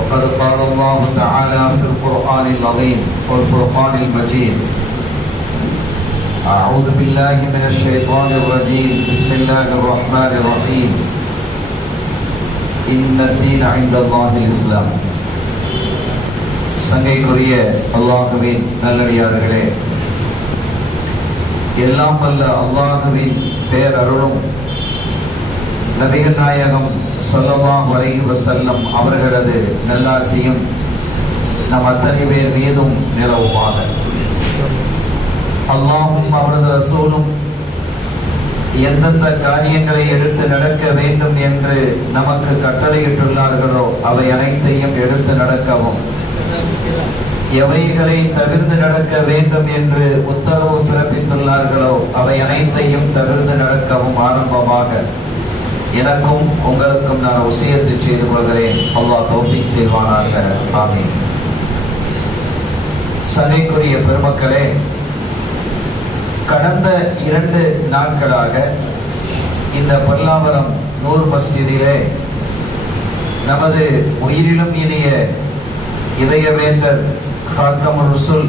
وقد قال الله تعالى في القرآن العظيم والفرقان المجيد أعوذ بالله من الشيطان الرجيم بسم الله الرحمن الرحيم إن الدين عند الله الإسلام. சங்கைக்குரிய அல்லாஹுவின் நல்லடியார்களே, எல்லாம் வல்ல அல்லாஹுவின் பேரருளும் நபிகள் நாயகம் ஸல்லல்லாஹு அலைஹி வஸல்லம் அவர்களது நல்லாசியும் நம் அத்தனை பேர் மீதும் நிலவுமாக. அல்லாஹும் அவரது ரசூலும் எந்தெந்த காரியங்களை எடுத்து நடக்க வேண்டும் என்று நமக்கு கட்டளையிட்டுள்ளார்களோ அவை அனைத்தையும் எடுத்து நடக்கவும், எவைகளை தவிர்த்து நடக்க வேண்டும் என்று உத்தரவு பிறப்பித்துள்ளார்களோ அவை அனைத்தையும் தவிர்த்து நடக்கவும் ஆரம்பமாக எனக்கும் உங்களுக்கும் நான் வசியத்தை செய்து கொள்கிறேன். அல்லாஹ் தௌஃபீக் செய்வானாக. ஆமீன். சங்கைக்குரிய பெருமக்களே, கடந்த 2 நாட்களாக இந்த பல்லாவரம் நூர் மஸ்ஜிதிலே நமது உயிரிலும் இனிய இதயவேந்தர் காத்தமுர் ரசூல்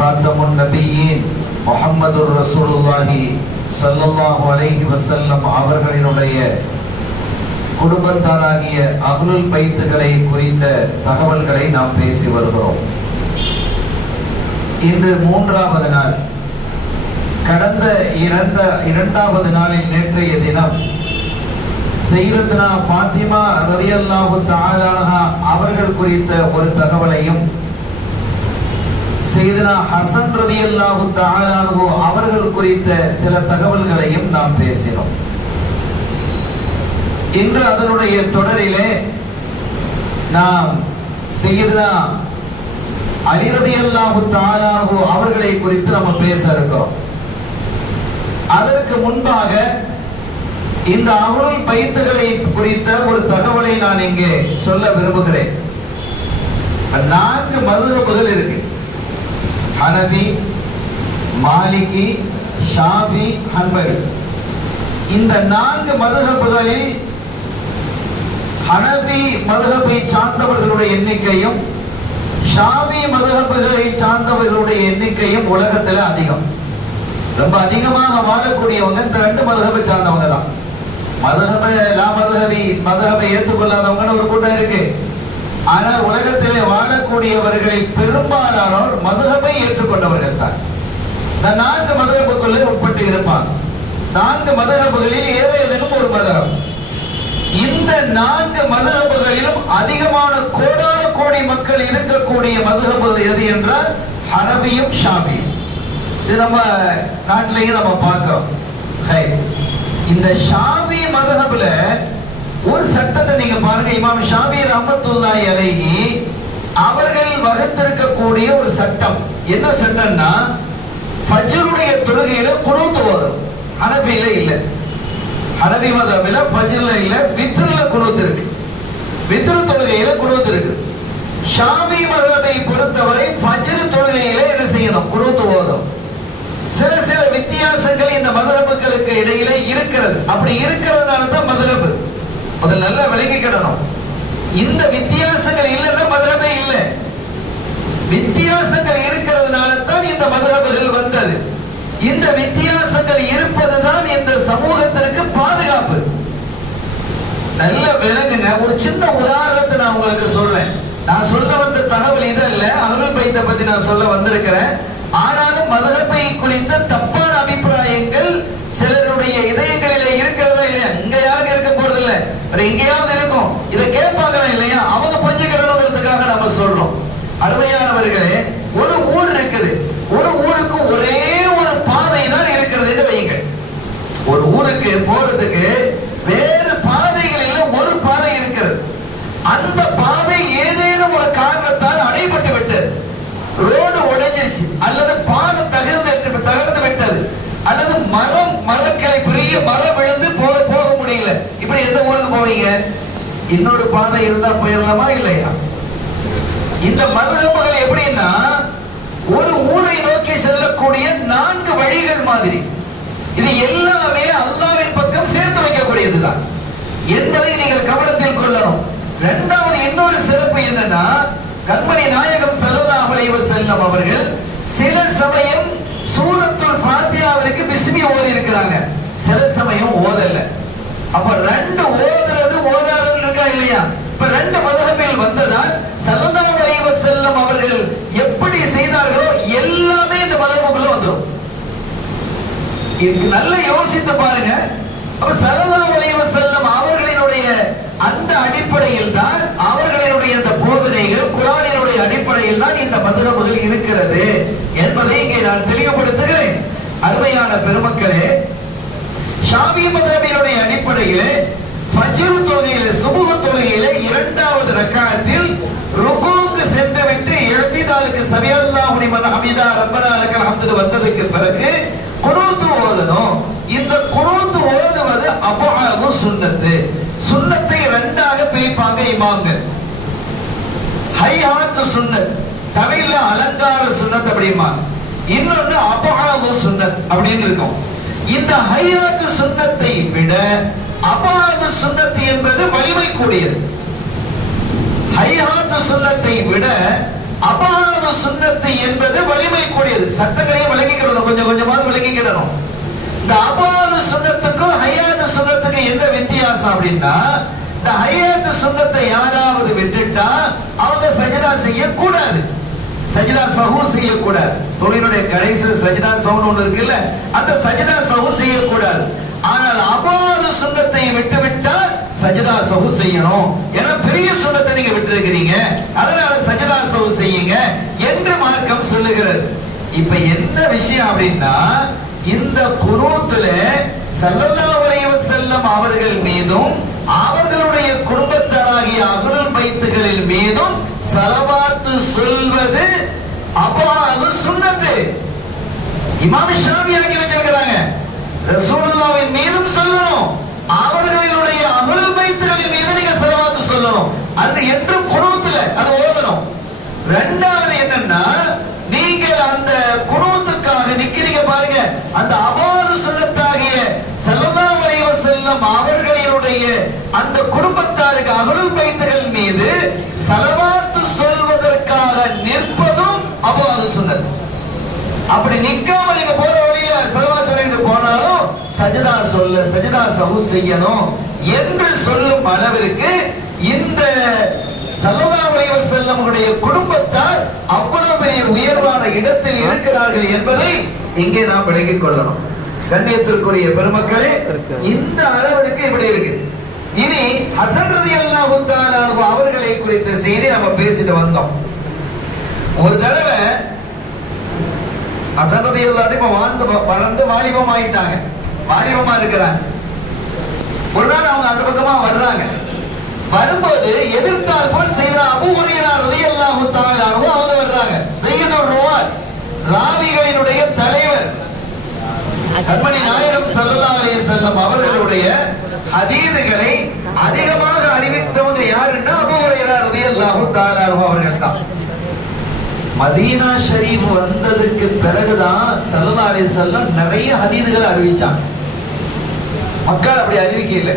காத்தமுன் நபியின் முஹம்மதுர் ரசூலுல்லாஹி ஸல்லல்லாஹு அலைஹி வஸல்லம் அவர்களினுடைய குடும்பத்தாராகிய அஹ்லுல் பைத்துகளை குறித்த தகவல்களை நாம் பேசி வருகிறோம். இன்று 3வது நாள். கடந்த 2வது நாளில் நேற்றைய தினம் சையதனா ஃபாத்திமா ரலியல்லாஹு தஆலா அன்ஹா அவர்கள் குறித்த ஒரு தகவலையும், சையதனா ஹசன் ரலியல்லாஹு தஆலா அன்ஹு அவர்கள் குறித்த சில தகவல்களையும் நாம் பேசினோம். இன்று அதனுடைய தொடரிலே நாம் சையதனா அலி ரலியல்லாஹு தஆலா அன்ஹு அவர்களை குறித்து நம்ம பேச இருக்கிறோம். அதற்கு முன்பாக இந்த அஹ்லுல் பைத்துகளை குறித்த ஒரு தகவலை நான் இங்கே சொல்ல விரும்புகிறேன். 4 மதுஹபுகள் இருக்கு. ஹனபி, மாலிகி, ஷாஃபி, ஹன்பலி. இந்த 4 மதுஹபுகளில் ஹனபி மதுஹபை சார்ந்தவர்களுடைய எண்ணிக்கையும் ஷாஃபி மதுஹபுகளை சார்ந்தவர்களுடைய எண்ணிக்கையும் உலகத்தில் அதிகம். ரொம்ப அதிகமாக வாழக்கூடியவங்க இந்த 2 மதுஹபை சார்ந்தவங்க தான். மதுஹபை ஏற்றுக்கொள்ளாதவங்க ஒரு கூட்டம் இருக்கு. ஆனால் உலகத்திலே வாழக்கூடியவர்களில் பெரும்பாலானோர் மதுஹபை ஏற்றுக்கொண்டவர்கள் தான். இந்த 4 மதுஹபுக்குள்ளே உட்பட்டு இருப்பாங்க. 4 மதுஹபுகளில் ஏதேனும் ஒரு மதுஹப். இந்த 4 மதுஹபுகளிலும் அதிகமான கோடான கோடி மக்கள் இருக்கக்கூடிய மதுஹபுகள் எது என்றால் ஹனபியும் ஷாஃபியும். இது நம்ம நாட்டிலேயே நம்ம பார்க்கிறோம். இந்த ஷாஃபி மதுஹப்ல ஒரு சட்டத்தை நீங்க பாருங்க. இமாம் ஷாஃபி ரஹ்மத்துல்லாஹி அலைஹி அவர்கள் வகுத்திருக்கக்கூடிய ஒரு சட்டம். என்ன சட்டம்னா, ஃபஜ்ருடைய தொழுகையில குனூத் ஓதணும். ஹனபியில இல்ல. ஹனபி மதுஹப்ல ஃபஜ்ர்ல இல்ல, வித்ர்ல குனூத் இருக்கு. வித்ர் தொழுகையில குனூத் இருக்கு. ஷாஃபி மதுஹபை பொறுத்தவரை ஃபஜ்ர் தொழுகையில என்ன செய்யணும்? குனூத் ஓதணும். சில வித்தியாசங்கள் இந்த மதுஹபுகளுக்கு இடையில இருக்கிறது. அப்படி இருக்கிறதுனால தான் மதுஹப். முதல்ல நல்லா விளங்கிக்கிடணும். இந்த வித்தியாசங்கள் இல்லைன்னா மதுஹபே இல்லை. வித்தியாசங்கள் இருக்கிறதுனால தான் இந்த மதுஹபுகள் வந்தது. இந்த வித்தியாசங்கள் இருப்பதுதான் இந்த சமூகத்திற்கு பாதுகாப்பு. நல்ல விளங்குங்க. ஒரு சின்ன உதாரணத்தை நான் உங்களுக்கு சொல்றேன். நான் சொல்ல வந்த தகவல் இது அல்ல. அஹ்லுல் பைத்தை பத்தி நான் சொல்ல வந்திருக்கிறேன். ஆனாலும் மதுஹபை குறித்த தப்பான அபிப்பிராயங்கள் சிலருடைய இதயங்களிலே இருக்கிறதா இல்லையா? இங்க யாருக்கு இருக்க போறது இல்ல, எங்கேயாவது இருக்கும். இதை கேட்பாங்களா இல்லையா? அவங்க புரிஞ்சுக்கிடணுங்கிறதுக்காக நம்ம சொல்றோம். அருமையானவர்களே, ஒரு ஊர் இருக்குது. ஒரு ஊருக்கு ஒரே ஒரு பாதை தான் இருக்கிறது வைங்க. ஒரு ஊருக்கு போறதுக்கு வேறு பாதைகள் இல்ல, ஒரு பாதை இருக்கிறது. அந்த பாதை ஏதேனும் ஒரு காரணத்தால் அடைபட்டு விட்டது. ரோடு உடைஞ்சிருச்சு, அல்லது பாலம் தகர்ந்து விட்டது, அல்லது மரக்கிளை பெரிய மரம் விழுந்து போக முடியல. இப்படி எந்த ஊருக்கு போவீங்க? இன்னொரு பாதை இருந்தா போயிடலாமா இல்லையா? இந்த மதுஹபுகள் எப்படின்னா, ஒரு ஊரை நோக்கி செல்லக்கூடிய 4 வழிகள் மாதிரி. இது எல்லாமே அல்லாஹ்வின் பக்கம் சேர்த்து வைக்கக்கூடியதுதான் என்பதை நீங்கள் கவனத்தில் கொள்ளணும். இரண்டாவது இன்னொரு சிறப்பு என்னன்னா, கண்மணி நாயகம் ஸல்லல்லாஹு அலைஹி வஸல்லம் அவர்கள் சில சமயம் சூரத்துல் ஃபாத்திஹாவிற்கு பிஸ்மி ஓதி இருக்கிறாங்க, சில சமயம் ஓதல்ல. அப்ப ரெண்டு ஓதுறது ஓதாதது இருக்கா இல்லையா? இப்ப ரெண்டு மதஹபில் வந்ததால் ஸல்லல்லாஹு அலைஹி வஸல்லம் அவர்கள் எப்படி செய்தார்களோ எல்லாமே இந்த மதஹபுக்குள்ள வந்துரும். இதுக்கு நல்ல யோசித்து பாருங்க. அப்ப ஸல்லல்லாஹு அலைஹி வஸல்லம் அவர்களினுடைய அந்த அடிப்படையில் தான், அவர்களினுடைய அந்த போதனைகள் குர்ஆனினுடைய அடிப்படையில் தான் இந்த மதஹபுகள் இருக்கிறது என்பதை இங்கே நான் தெளிவுபடுத்துகிறேன். அருமையான பெருமக்களே, ஷாஃபி மதஹபினுடைய அடிப்படையிலே ஃபஜ்ர் தொழுகையிலே, சுபஹ் தொழுகையிலே இரண்டாவது ரக்காத்தில் ருகூக்கு சென்று விட்டு இஅ்திதாலுக்கு சமி அல்லாஹு லிமன் ஹமிதா ரப்பனா லக்கல் ஹம்து வந்ததுக்கு பிறகு குனூத் ஓதணும். இந்த குனூத் ஓதுவது அபுஆது சுன்னத்து. சுன்னத்தை இரண்டாக பிரிப்பாங்க இமாம்கள். ஹையாத்து சுன்னத், தமிழ்ல அலங்கார சுன்னத் அப்படிமா, இன்னொன்னு அபுஆது சுன்னத் அப்படின்னு இருக்கும். இந்த ஹையாத்து சுன்னத்தை விட அபுஆது சுன்னத் என்பது வலிமை கூடியது. ஹையாத்து சுன்னத்தை விட அபுஆது சுன்னத்து என்பது வலிமை கூடியது. சட்டங்களையும் விளங்கிக்கிடணும், கொஞ்சம் கொஞ்சமாவது விளங்கிக்கிடணும். இந்த அபுஆது சுன்னத்துக்கும் ஹையாத்து சுன்னத்துக்கும் என்ன வித்தியாசம் அப்படின்னா, இந்த ஹையாத்து சுன்னத்தை யாராவது விட்டுட்டா அவங்க சஜதா செய்யக்கூடாது, சஜிதா சஹூ செய்யக்கூடாது. தொழிலுடைய கடைசி சஜிதா சஹூ ஒன்று இருக்குல்ல, அந்த சஜிதா சஹூ செய்யக்கூடாது. ஆனால் அபுஆது சுன்னத்தை விட்டுவிட்டால் சஜிதா சஹூ செய்யணும். ஏன்னா பெரிய சுன்னத்தை நீங்க விட்டு இருக்கிறீங்க, அதனால சஜிதா சஹூ செய்யுங்க என்று மார்க்கம் சொல்லுகிறது. இப்ப என்ன விஷயம் அப்படின்னா, இந்த குனூத்துல ஸல்லல்லாஹு அலைஹி வஸல்லம் அவர்கள் மீதும் அவர்களுடைய குடும்பத்தாராகிய அஹ்லுல் பைத்துகளின் மீதும் ஸலவாத்து சொல்வது அபுஆது சுன்னத்து. இமாம் ஷாஃபி ஆகி வச்சிருக்காங்க, ரசூலுல்லாஹ்வின் மீதும் சொல்லணும், அவர்களுடைய அஹ்லுல் பைத்துகளின் மீது நீங்க ஸலவாத்து சொல்லணும். அது என்று குனூத்துல அது ஓதணும். இரண்டாவது என்னன்னா, நீங்க அந்த குனூத்துக்காக நிக்கிறீங்க பாருங்க, அந்த அபுஆது சுன்னத்தாகிய ஸல்லல்லாஹு அலைஹி வஸல்லம் அவர்களினுடைய அந்த குடும்பத்தாருக்கு அஹ்லுல் பைத்துகள் மீது ஸலவாத்து சொல்வதற்காக நிற்பதும் அபுஆது சுன்னத். அப்படி நிக்காம நீங்க போற வழியில ஸலவாத் சொல்லிட்டு போனாலும் சஜதா சொல்ல, சஜதா சஹூ செய்யணும் என்று சொல்லும் அளவிற்கு இந்த ஸல்லல்லாஹு அலைஹி வஸல்லம் உடைய குடும்பத்தார் அவ்வளவு பெரிய உயர்வான இடத்தில் இருக்கிறார்கள் என்பதை இங்கே நாம் விளங்கிக் கொள்ளணும். கண்ணியத்திற்குரிய பெருமக்களே, இந்த அளவிற்கு இப்படி இருக்கு. இனி ஹஸன் ரலியல்லாஹு தஆலா அன்ஹு அவர்களை குறித்த செய்தி நம்ம பேசிட்டு வந்தோம். ஒரு தடவை ஹஸன் ரலியல்லாஹு இப்ப வளர்ந்து வாலிபம் ஆயிட்டாங்க, வாலிபமா இருக்கிறாங்க. ஒரு நாள் அவங்க அந்த பக்கமா வர்றாங்க. வரும்போது எதிர்த்தால் போல் செய்த அபூ ஹுரைரா ரலியல்லாஹு தஆலா அன்ஹு அவங்க வர்றாங்க. சையதுர் ருவாத், ராவிகளினுடைய தலைவர், கண்மணி நாயகம் ஸல்லல்லாஹு அலைஹி வஸல்லம் அவர்களுடைய ஹதீதுகளை அதிகமாக அறிவித்தவங்க யாருன்னா அபூ ஹுரைரா ரலியல்லாஹு தஆலா அன்ஹு அவர்கள் தான். மதீனா ஷரீஃப் வந்ததுக்கு பிறகுதான் ஸல்லல்லாஹு அலைஹி வஸல்லம் நிறைய ஹதீதுகளை அறிவிச்சாங்க. மக்கள் அப்படி அறிவிக்க இல்லை,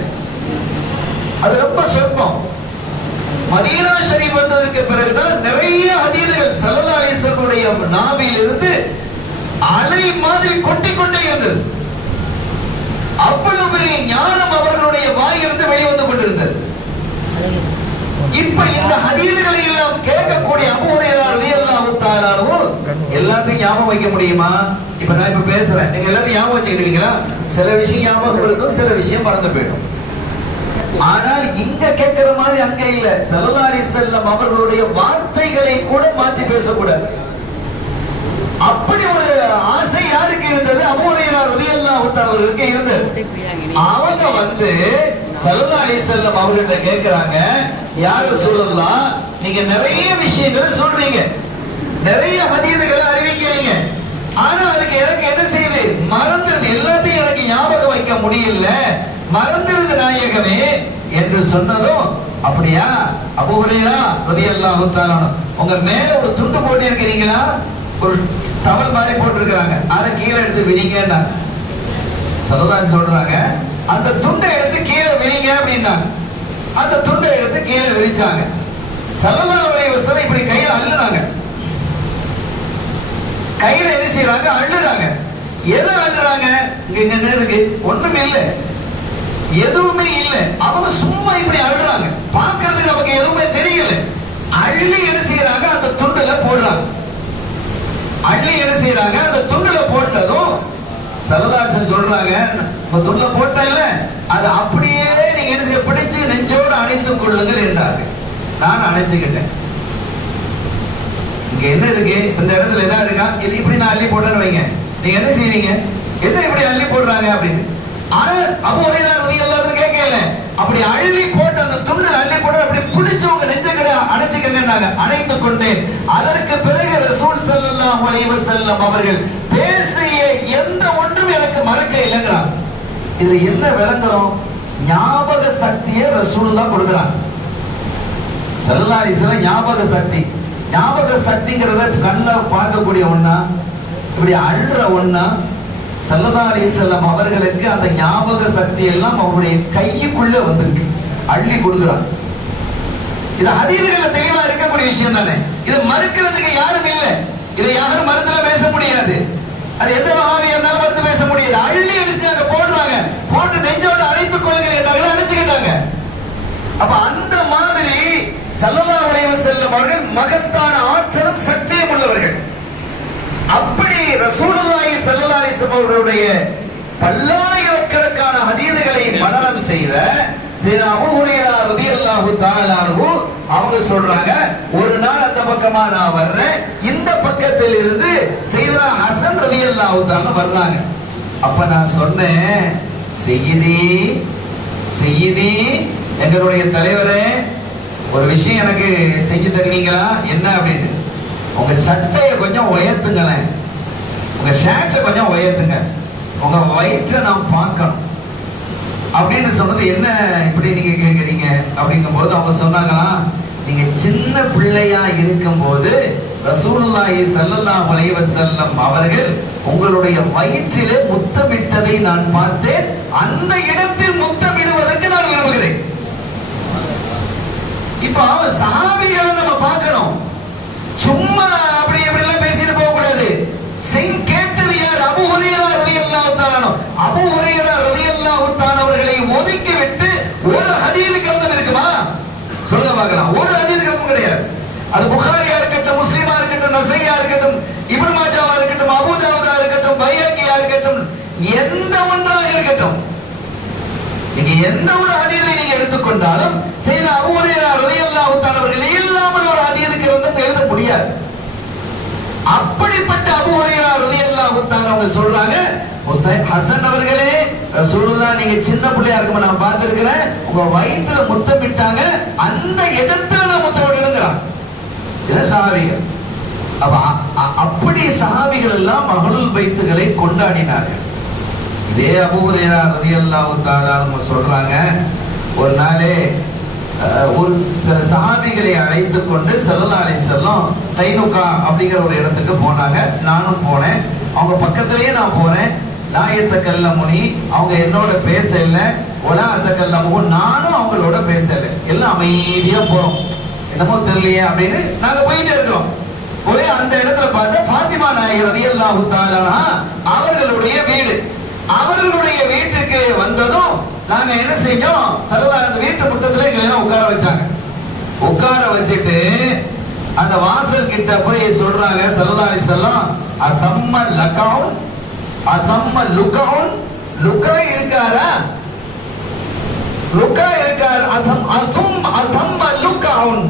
அது ரொம்ப சொற்பம். மதீனா ஷரீஃப் வந்ததற்கு பிறகுதான் நிறைய ஹதீதுகள் ஸல்லல்லாஹு அலைஹி வஸல்லம் நாவில் இருந்து அலை மாதிரி கொட்டிக்கொண்டே இருந்தது. அவ்வளவு பெரிய ஞானம் அவர்களுடைய வாயிலிருந்து வெளிவந்து கொண்டிருந்தது. இப்ப இந்த ஹதீதுகளை எல்லாம் கேட்கக்கூடிய அபூ ஹுரைரா ரலியல்லாஹு தஆலா அன்ஹு எல்லாத்தையும் ஞாபகம் வைக்க முடியுமா? இப்ப நான் இப்ப பேசுறேன், நீங்க எல்லாத்தையும் ஞாபகம் வச்சுக்கிட்டீங்களா? சில விஷயம் ஞாபகம் இருக்கும், சில விஷயம் மறந்து போயிடும். ஆனால் இங்க கேட்கிற மாதிரி அங்க இல்ல. ஸல்லல்லாஹு அலைஹி வஸல்லம் அவர்களுடைய வார்த்தைகளை கூட மாத்தி பேசக்கூடாது. அப்படி ஒரு ஆசை யாருக்கு இருந்தது? அபூ ஹுரைரா ரலியல்லாஹு தஆலா அவர்களுக்கு இருந்தது. அவங்க வந்து ஸல்லல்லாஹு அலைஹி வஸல்லம் அவர்கிட்ட கேக்குறாங்க, யா ரசூலல்லாஹ், நீங்க நிறைய விஷயங்களை சொல்றீங்க, நிறைய ஹதீதுகளை அறிவிக்கிறீங்க, ஆனா அதுக்கு எனக்கு என்ன செய்யுது? மறந்துருது, எல்லாத்தையும் எனக்கு ஞாபகம் வைக்க முடியல, மறந்துருது நாயகமே என்று சொன்னதும், அப்படியா அபூ ஹுரைரா ரலியல்லாஹு தஆலா உங்க மேல ஒரு துண்டு போட்டு இருக்கிறீங்களா? ஒரு டவல் மாதிரி போட்டிருக்காங்க, அதை கீழே எடுத்து விரிங்கன்னா ஸல்லல்லாஹு சொல்றாங்க, அந்த துண்டை எடுத்து கீழே விரிங்க அப்படின்னா. அந்த துண்டை எடுத்து கீழே விரிச்சாங்க. ஸல்லல்லாஹு அலைஹி வஸல்லம் இப்படி கையில அள்ளுனாங்க. கையில என்ன செய்யறாங்க? அள்ளுறாங்க. எதை அள்ளுறாங்க? இங்க என்ன இருக்கு? ஒண்ணுமே இல்ல, எதுவுமே இல்ல. அவங்க சும்மா இப்படி அள்ளுறாங்க. பார்க்கிறதுக்கு நமக்கு எதுவுமே தெரியல. அள்ளி என்ன செய்யறாங்க? அந்த துண்டுல போடுறாங்க. அள்ளி என்ன செய்யறாங்க? அந்த துண்டுல போட்டதும் சரதாசன் சொல்றாங்க, துண்டுல போட்டல அது அப்படியே நீங்க என்ன செய்ய பிடிச்சு நெஞ்சோடு அணைத்துக் கொள்ளுங்கள் என்றார்கள். நான் அணைச்சுக்கிட்டேன். இங்க என்ன இருக்கு? இந்த இடத்துல எதா இருக்கா? இல்ல இப்படி நான் அள்ளி போட்டேன்னு வைங்க, நீங்க என்ன செய்வீங்க? என்ன இப்படி அள்ளி போடுறாங்க அப்படின்னு. ஆனா அபூ ஹுரைரா ரலியல்லாஹு அன்ஹு கேட்கல. அப்படி அள்ளி போட்டு அந்த துண்டு அள்ளி போட்டு அப்படி பிடிச்சவங்க நெஞ்சக்கட அணைச்சுக்கங்கன்னாங்க. அணைத்துக் கொண்டேன். அதற்கு பிறகு ரசூல் ஸல்லல்லாஹு அலைஹி வஸல்லம் அவர்கள் பேசிய எந்த ஒன்றும் எனக்கு மறக்க இல்லைங்கிறாங்க. இதுல என்ன விளங்குறோம்? ஞாபக சக்தியை ரசூலுல்லாஹ் கொடுக்கிறாங்க. ஸல்லல்லாஹு அலைஹி வஸல்லம் ஞாபக சக்தி. ஞாபக சக்திங்கிறத கண்ணுல பார்க்கக்கூடிய ஒண்ணா, இப்படி அழுற ஒண்ணா? ஸல்லல்லாஹு அலைஹி வஸல்லம் அவர்களுக்கு அந்த ஞாபக சக்தி எல்லாம் அவருடைய கைக்குள்ள வந்திருக்கு. அள்ளி கொடுக்கிறாங்க. இது ஹதீஸ்கள்ல தெளிவா இருக்கக்கூடிய விஷயம் தானே. இது மறுக்கிறதுக்கு யாரும் இல்லை. இதை யாரும் மறுத்துல பேச முடியாது. அது எந்த வஹாபியா இருந்தாலும் மறுத்து பேச முடியாது. அள்ளி அடிச்சு அங்க போடுறாங்க. போட்டு நெஞ்சோடு அணைத்துக் கொள்ளுங்க என்றாங்க, அணைச்சுக்கிட்டாங்க. அப்ப அந்த மாதிரி ஸல்லல்லாஹு அலைஹி வஸல்லம் அவர்கள் மகத்தான ஆற்றலும் சக்தியும் உள்ளவர்கள். அப்படி ரசூலுல்லாஹி ஸல்லல்லாஹு அலைஹி வஸல்லம் அவர்களுடைய பல்லாயிரக்கணக்கான ஹதீஸ்களை மனனம் செய்த சையதுனா அபூ ஹுரைரா ரலியல்லாஹு தஆலா அன்ஹு அவங்க சொல்றாங்க, ஒரு நாள் அந்த பக்கமா நான் வர்றேன், இந்த பக்கத்தில் இருந்து சையதுனா ஹஸன் ரலியல்லாஹு தஆலா வர்றாங்க. அப்ப நான் சொன்னேன், சையதி சையதி எங்களுடைய தலைவரே, ஒரு விஷயம் எனக்கு செஞ்சு தருவீங்களா? என்ன அப்படின்னு. உங்க சட்டையை கொஞ்சம் உயர்த்துங்களேன், உங்க ஷர்ட்டை கொஞ்சம் உயர்த்துங்க, உங்க வயிற்றை நான் பார்க்கணும் அப்படின்னு சொன்னது. என்ன இப்படி நீங்க கேக்குறீங்க அப்படிங்கும் போது அவங்க சொன்னாங்களா, நீங்க சின்ன பிள்ளையா இருக்கும் போது ரசூலுல்லாஹி ஸல்லல்லாஹு அலைஹி வஸல்லம் அவர்கள் உங்களுடைய வயிற்றிலே முத்தமிட்டதை நான் பார்த்தேன், அந்த இடத்தில் முத்தமிடுவதற்கு நான் விரும்புகிறேன். இப்போ சஹாபிகளை நம்ம பார்க்கணும். சும்மா அப்படி இப்படி எல்லாம் பேசிட்டு போக கூடாது. கேட்டது யார்? அபூ ஹுரைரா ரலியல்லாஹு தஆலா அன்ஹு. அபூ ஹுரைரா ரலியல்லாஹு தஆலா அவர்களை ஒதுக்கி விட்டு ஒரு ஹதீஸ் கிரந்தம் இருக்குமா? சொல்லுங்க பார்க்கலாம். ஒரு ஹதீஸ் கிரந்தம் கிடையாது. அது புகாரியா இருக்கட்டும், முஸ்லிமா இருக்கட்டும், நஸையா இருக்கட்டும், இப்னு மாஜாவா இருக்கட்டும், அபூ தாவூதா இருக்கட்டும், பைஹக்கியா இருக்கட்டும், எந்த ஒன்றாக இருக்கட்டும், நீங்க எந்த ஒரு ஹதீஸை நீங்க எடுத்துக்கொண்டாலும் சையதுனா அபூ ஹுரைரா ரலியல்லாஹு தஆலா அவர்கள் இல்லாமல் ஒரு ஹதீஸ் கிரந்தம் எழுத முடியாது. அப்படிப்பட்ட அபூ ஹுரைரா ரலியல்லாஹு தஆலா அவங்க சொல்றாங்க, ஹஸன் அவர்களே, ரசூலுல்லாஹ் நீங்க சின்ன பிள்ளையா இருக்கும் நான் பார்த்திருக்கிறேன், உங்க வயித்துல முத்தமிட்டாங்க, அந்த இடத்துல நான் முத்தமிடுறேங்கிறான். இது சஹாபிகள். அப்படி சஹாபிகள் எல்லாம் அஹ்லுல் பைத்துகளை கொண்டாடினார்கள். இதே அபூ ஹுரைரா ரலியல்லாஹு தஆலா அவங்க சொல்றாங்க, ஒரு நாளே ஒரு சில சஹாபிகளை அழைத்துக் கொண்டு ஸல்லல்லாஹு அலைஹி வஸல்லம் தைனுகா அப்படிங்கிற ஒரு இடத்துக்கு போனாங்க. நானும் போனேன், அவங்க பக்கத்திலேயே நான் போறேன். லாயத்த கல்லமுனி அவங்க என்னோட பேச இல்ல, ஒலா அந்த கல்லமு நானும் அவங்களோட பேசல, எல்லாம் அமைதியா போறோம். என்னமோ தெரியலையே அப்படின்னு நாங்க போயிட்டே இருக்கிறோம். போய் அந்த இடத்துல பார்த்தா ஃபாத்திமா நாயகி ரலியல்லாஹு தஆலா அவர்களுடைய வீடு. அவர்களுடைய வீட்டுக்கு வந்ததும் நாங்க என்ன செஞ்சோம், ஸல்லல்லாஹு அந்த வீட்டு முற்றத்துல எங்களை எல்லாம் உட்கார வச்சாங்க. உட்கார வச்சுட்டு அந்த வாசல் கிட்ட போய் சொல்றாங்க ஸல்லல்லாஹு அலைஹி வஸல்லம், அதம்ம லகவுன் அதம்ம லுகவுன், லுகா இருக்காரா? லுகா இருக்கார். அதம்ம லுகவுன்,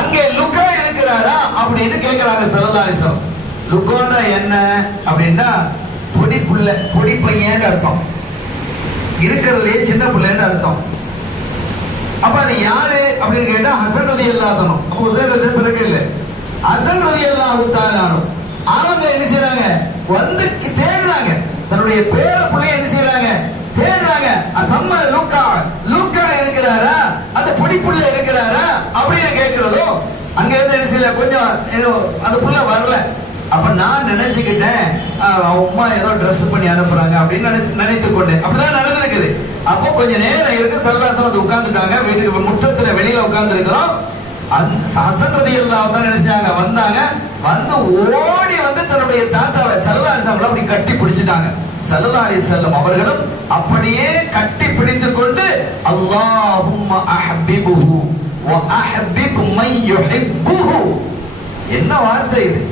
அங்கே லுகா இருக்கிறாரா அப்படின்னு கேக்குறாங்க ஸல்லல்லாஹு அலைஹி வஸல்லம். லுகானா என்ன அப்படின்னா பொடி புள்ள, பொடி பையன் அர்த்தம், இருக்கிறதுலயே சின்ன பிள்ளைன்னு அர்த்தம். அப்ப அது யாரு அப்படின்னு கேட்டா ஹஸன் ரலியல்லாஹு அன்ஹு. அப்ப ஹுசைன் ரலியல்லாஹு பிறகு இல்ல, ஹஸன் ரலியல்லாஹு தஆலா அன்ஹு. அவங்க என்ன செய்றாங்க, வந்து தேடுறாங்க, தன்னுடைய பேர பிள்ளையை என்ன செய்றாங்க, தேடுறாங்க. அதம்ம லுகா, லுகா இருக்கிறாரா, அந்த பொடி புள்ள இருக்கிறாரா அப்படின்னு கேட்கிறதோ, அங்க இருந்து என்ன செய்யல, கொஞ்சம் அந்த புள்ள வரல. அப்ப நான் நினைச்சுக்கிட்டேன் உமா ஏதோ ட்ரெஸ் பண்ணி அனுப்புறாங்க அப்படின்னு நினைத்து கொண்டேன். அப்படிதான் நடந்திருக்குது. அப்போ கொஞ்ச நேரம் இருக்கு, சல்லல்லாஹு வந்து உட்கார்ந்துட்டாங்க. வீட்டுக்கு முற்றத்துல வெளியில உட்கார்ந்து இருக்கிறோம். ஹசன் ரலியல்லாஹு தான் நினைச்சாங்க, வந்தாங்க. வந்து ஓடி வந்து தன்னுடைய தாத்தாவை ஸல்லல்லாஹு அலைஹி வஸல்லம் அப்படி கட்டி பிடிச்சிட்டாங்க. ஸல்லல்லாஹு அலைஹி வஸல்லம் அவர்களும் அப்படியே கட்டி பிடித்துக் கொண்டு அல்லாஹும்ம அஹ்பிபுஹு வ அஹ்பிப் மன் யுஹிப்புஹு. என்ன வார்த்தை இது!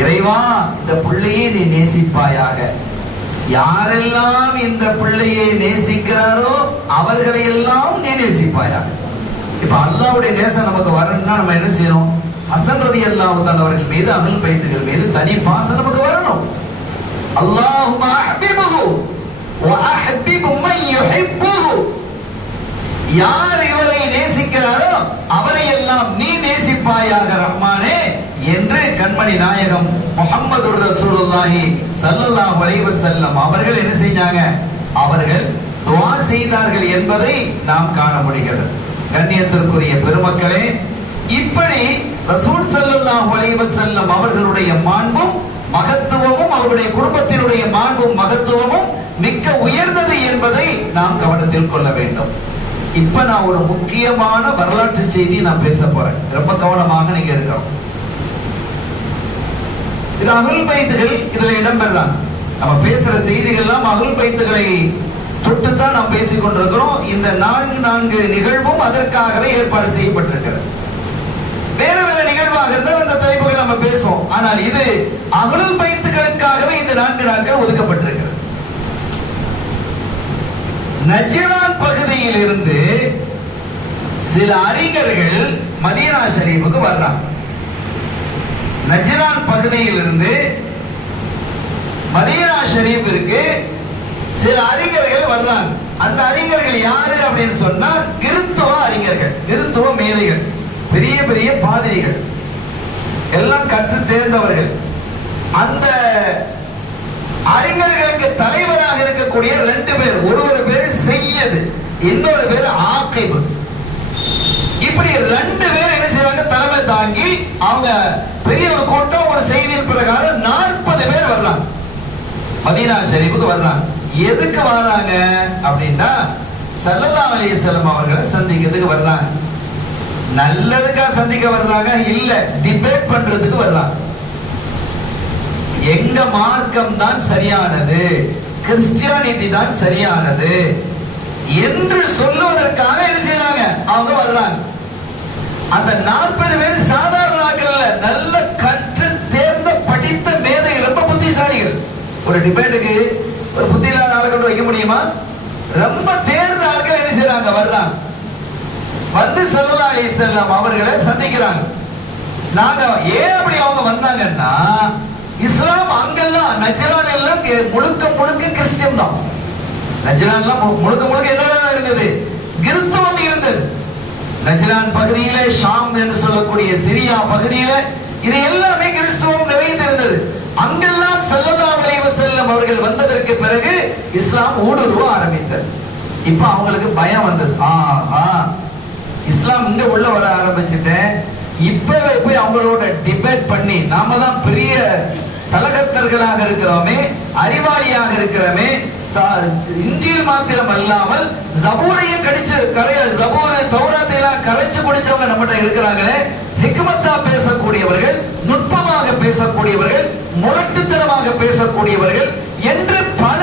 இறைவா, இந்த பிள்ளையை நீ நேசிப்பாயாக. யாரெல்லாம் இந்த பிள்ளையை நேசிக்கிறாரோ அவர்களை எல்லாம் நீ நேசிப்பாயாக. இப்ப அல்லாஹ்வுடைய நேசம் நமக்கு வரணும்னா நம்ம என்ன செய்யணும்? ஹசன் ரலியல்லாஹு தஆலா அவர்கள் மீது, அஹ்லுல் பைத்துகள் மீது தனி பாசம் நமக்கு வரணும். அல்லாஹும்ம அஹ்பிபுஹு வ அஹ்பிப் மன் யுஹிப்புஹு. யார் இவரை நேசிக்கிறாரோ அவரை எல்லாம் நீ நேசிப்பாயாக ரஹ்மானே என்று கண்மணி நாயகம் முஹம்மதுர் ரசூலுல்லாஹி ஸல்லல்லாஹு அலைஹி வஸல்லம் அவர்கள் என்ன செஞ்சாங்க? அவர்கள் துஆ செய்தார்கள் என்பதை நாம் காண முடிகிறது. கண்ணியத்திற்குரிய பெருமக்களே, இப்படி ரசூல் ஸல்லல்லாஹு அலைஹி வஸல்லம் அவர்களுடைய மாண்பும் மகத்துவமும், அவருடைய குடும்பத்தினுடைய மாண்பும் மகத்துவமும் மிக்க உயர்ந்தது என்பதை நாம் கவனத்தில் கொள்ள வேண்டும். இப்ப நான் ஒரு முக்கியமான வரலாற்று செய்தி நான் பேச போறேன். ரொம்ப கவனமாக நீங்க இருக்கணும். இது அஹ்லுல் பைத்துகள் இதுல இடம்பெறலாம். நம்ம பேசுற செய்திகள் எல்லாம் அஹ்லுல் பைத்துகளை தொட்டுத்தான் நாம் பேசிக் கொண்டிருக்கிறோம். இந்த 4 நிகழ்வும் அதற்காகவே ஏற்பாடு செய்யப்பட்டிருக்கிறது. வேற வேற நிகழ்வாக இருந்தால் அந்த தலைப்புகள் நம்ம பேசுவோம். ஆனால் இது அஹ்லுல் பைத்துகளுக்காகவே இந்த 4 நாட்கள் ஒதுக்கப்பட்டிருக்கிறது. நஜ்ரான் பகுதியில் இருந்து சில அறிஞர்கள் மதீனா ஷரீஃபுக்கு வர்றாங்க. நஜ்ரான் பகுதியில் இருந்து மதீனா ஷரீஃபிற்கு சில அறிஞர்கள் வர்றாங்க. அந்த அறிஞர்கள் யாரு அப்படின்னு சொன்னா கிறிஸ்துவ அறிஞர்கள், கிறிஸ்துவ மேதைகள், பெரிய பெரிய பாதிரிகள், எல்லாம் கற்று தேர்ந்தவர்கள். அந்த அறிஞர்களுக்கு தலைவராக இருக்கக்கூடிய 2 பேர், ஒருவர் பேர் செய்யது, இன்னொரு பேர் ஆகிப். இப்படி 2 பேர் என்ன செய்வாங்க? தலைமை தாங்கி அவங்க பெரிய ஒரு கூட்டம், ஒரு செய்தியின் பிரகாரம் 40 பேர் வர்றாங்க, மதீனா ஷரீஃபுக்கு வர்றாங்க. எதுக்கு வர்றாங்க அப்படின்னா ஸல்லல்லாஹு அலைஹி வஸல்லம் அவர்களை சந்திக்கிறதுக்கு வர்றாங்க. நல்லதுக்கா சந்திக்க வர்றாங்க இல்ல, டிபேட் பண்றதுக்கு வர்றாங்க. எங்க மார்க்கம் தான் சரியானது, கிறிஸ்டியானிட்டி தான் சரியானது என்று சொல்லுவதற்காக என்ன செய்யறாங்க? அவங்க வர்றாங்க. அந்த 40 பேர் சாதாரண ஆட்கள் அல்ல, நல்ல கற்று தேர்ந்த படித்த மேதைகள், ரொம்ப புத்திசாலிகள். ஒரு டிபேட்டுக்கு ஒரு புத்தி இல்லாத ஆளை கொண்டு வைக்க முடியுமா? ரொம்ப தேர்ந்த ஆட்கள் என்ன செய்யறாங்க? வர்றாங்க. வந்து ஸல்லல்லாஹு அலைஹி வஸல்லம் அவர்களை சந்திக்கிறாங்க. நாங்க ஏன் அப்படி அவங்க வந்தாங்கன்னா, இஸ்லாம் அங்கெல்லாம் நஜ்ரான் எல்லாம் முழுக்க முழுக்க கிறிஸ்டியன் தான். நஜ்ரான் எல்லாம் முழுக்க முழுக்க என்னதான் இருந்தது? கிறிஸ்தவம் இருந்தது. நஜ்ரான் பகுதியில, ஷாம் என்று சொல்லக்கூடிய சிரியா பகுதியில இது எல்லாமே கிறிஸ்தவம் நிறைந்திருந்தது. அங்கெல்லாம் ஸல்லல்லாஹு அலைஹி வஸல்லம் அவர்கள் வந்ததற்கு பிறகு இஸ்லாம் ஊடுருவ ஆரம்பித்தது. இப்ப அவங்களுக்கு பயம் வந்தது. ஆஹா, இஸ்லாம் இங்க உள்ள வர ஆரம்பிச்சுட்டேன், இப்பவே போய் அவங்களோட டிபேட் பண்ணி நாம தான் பெரிய தலகத்தர்களாக இருக்கிறோமே, அறிவாளியாக இருக்கிறோமே, இன்ஜீல் மாத்திரம் அல்லாமல் ஜபூரையும் கடிச்சு ஜபூர் தௌராத்தை எல்லாம் கரைச்சு குடிச்சவங்க நம்மகிட்ட இருக்கிறாங்களே, ஹிக்மத்தா பேசக்கூடியவர்கள், நுட்பமாக பேசக்கூடியவர்கள், முரட்டுத்தனமாக பேசக்கூடியவர்கள் என்று பல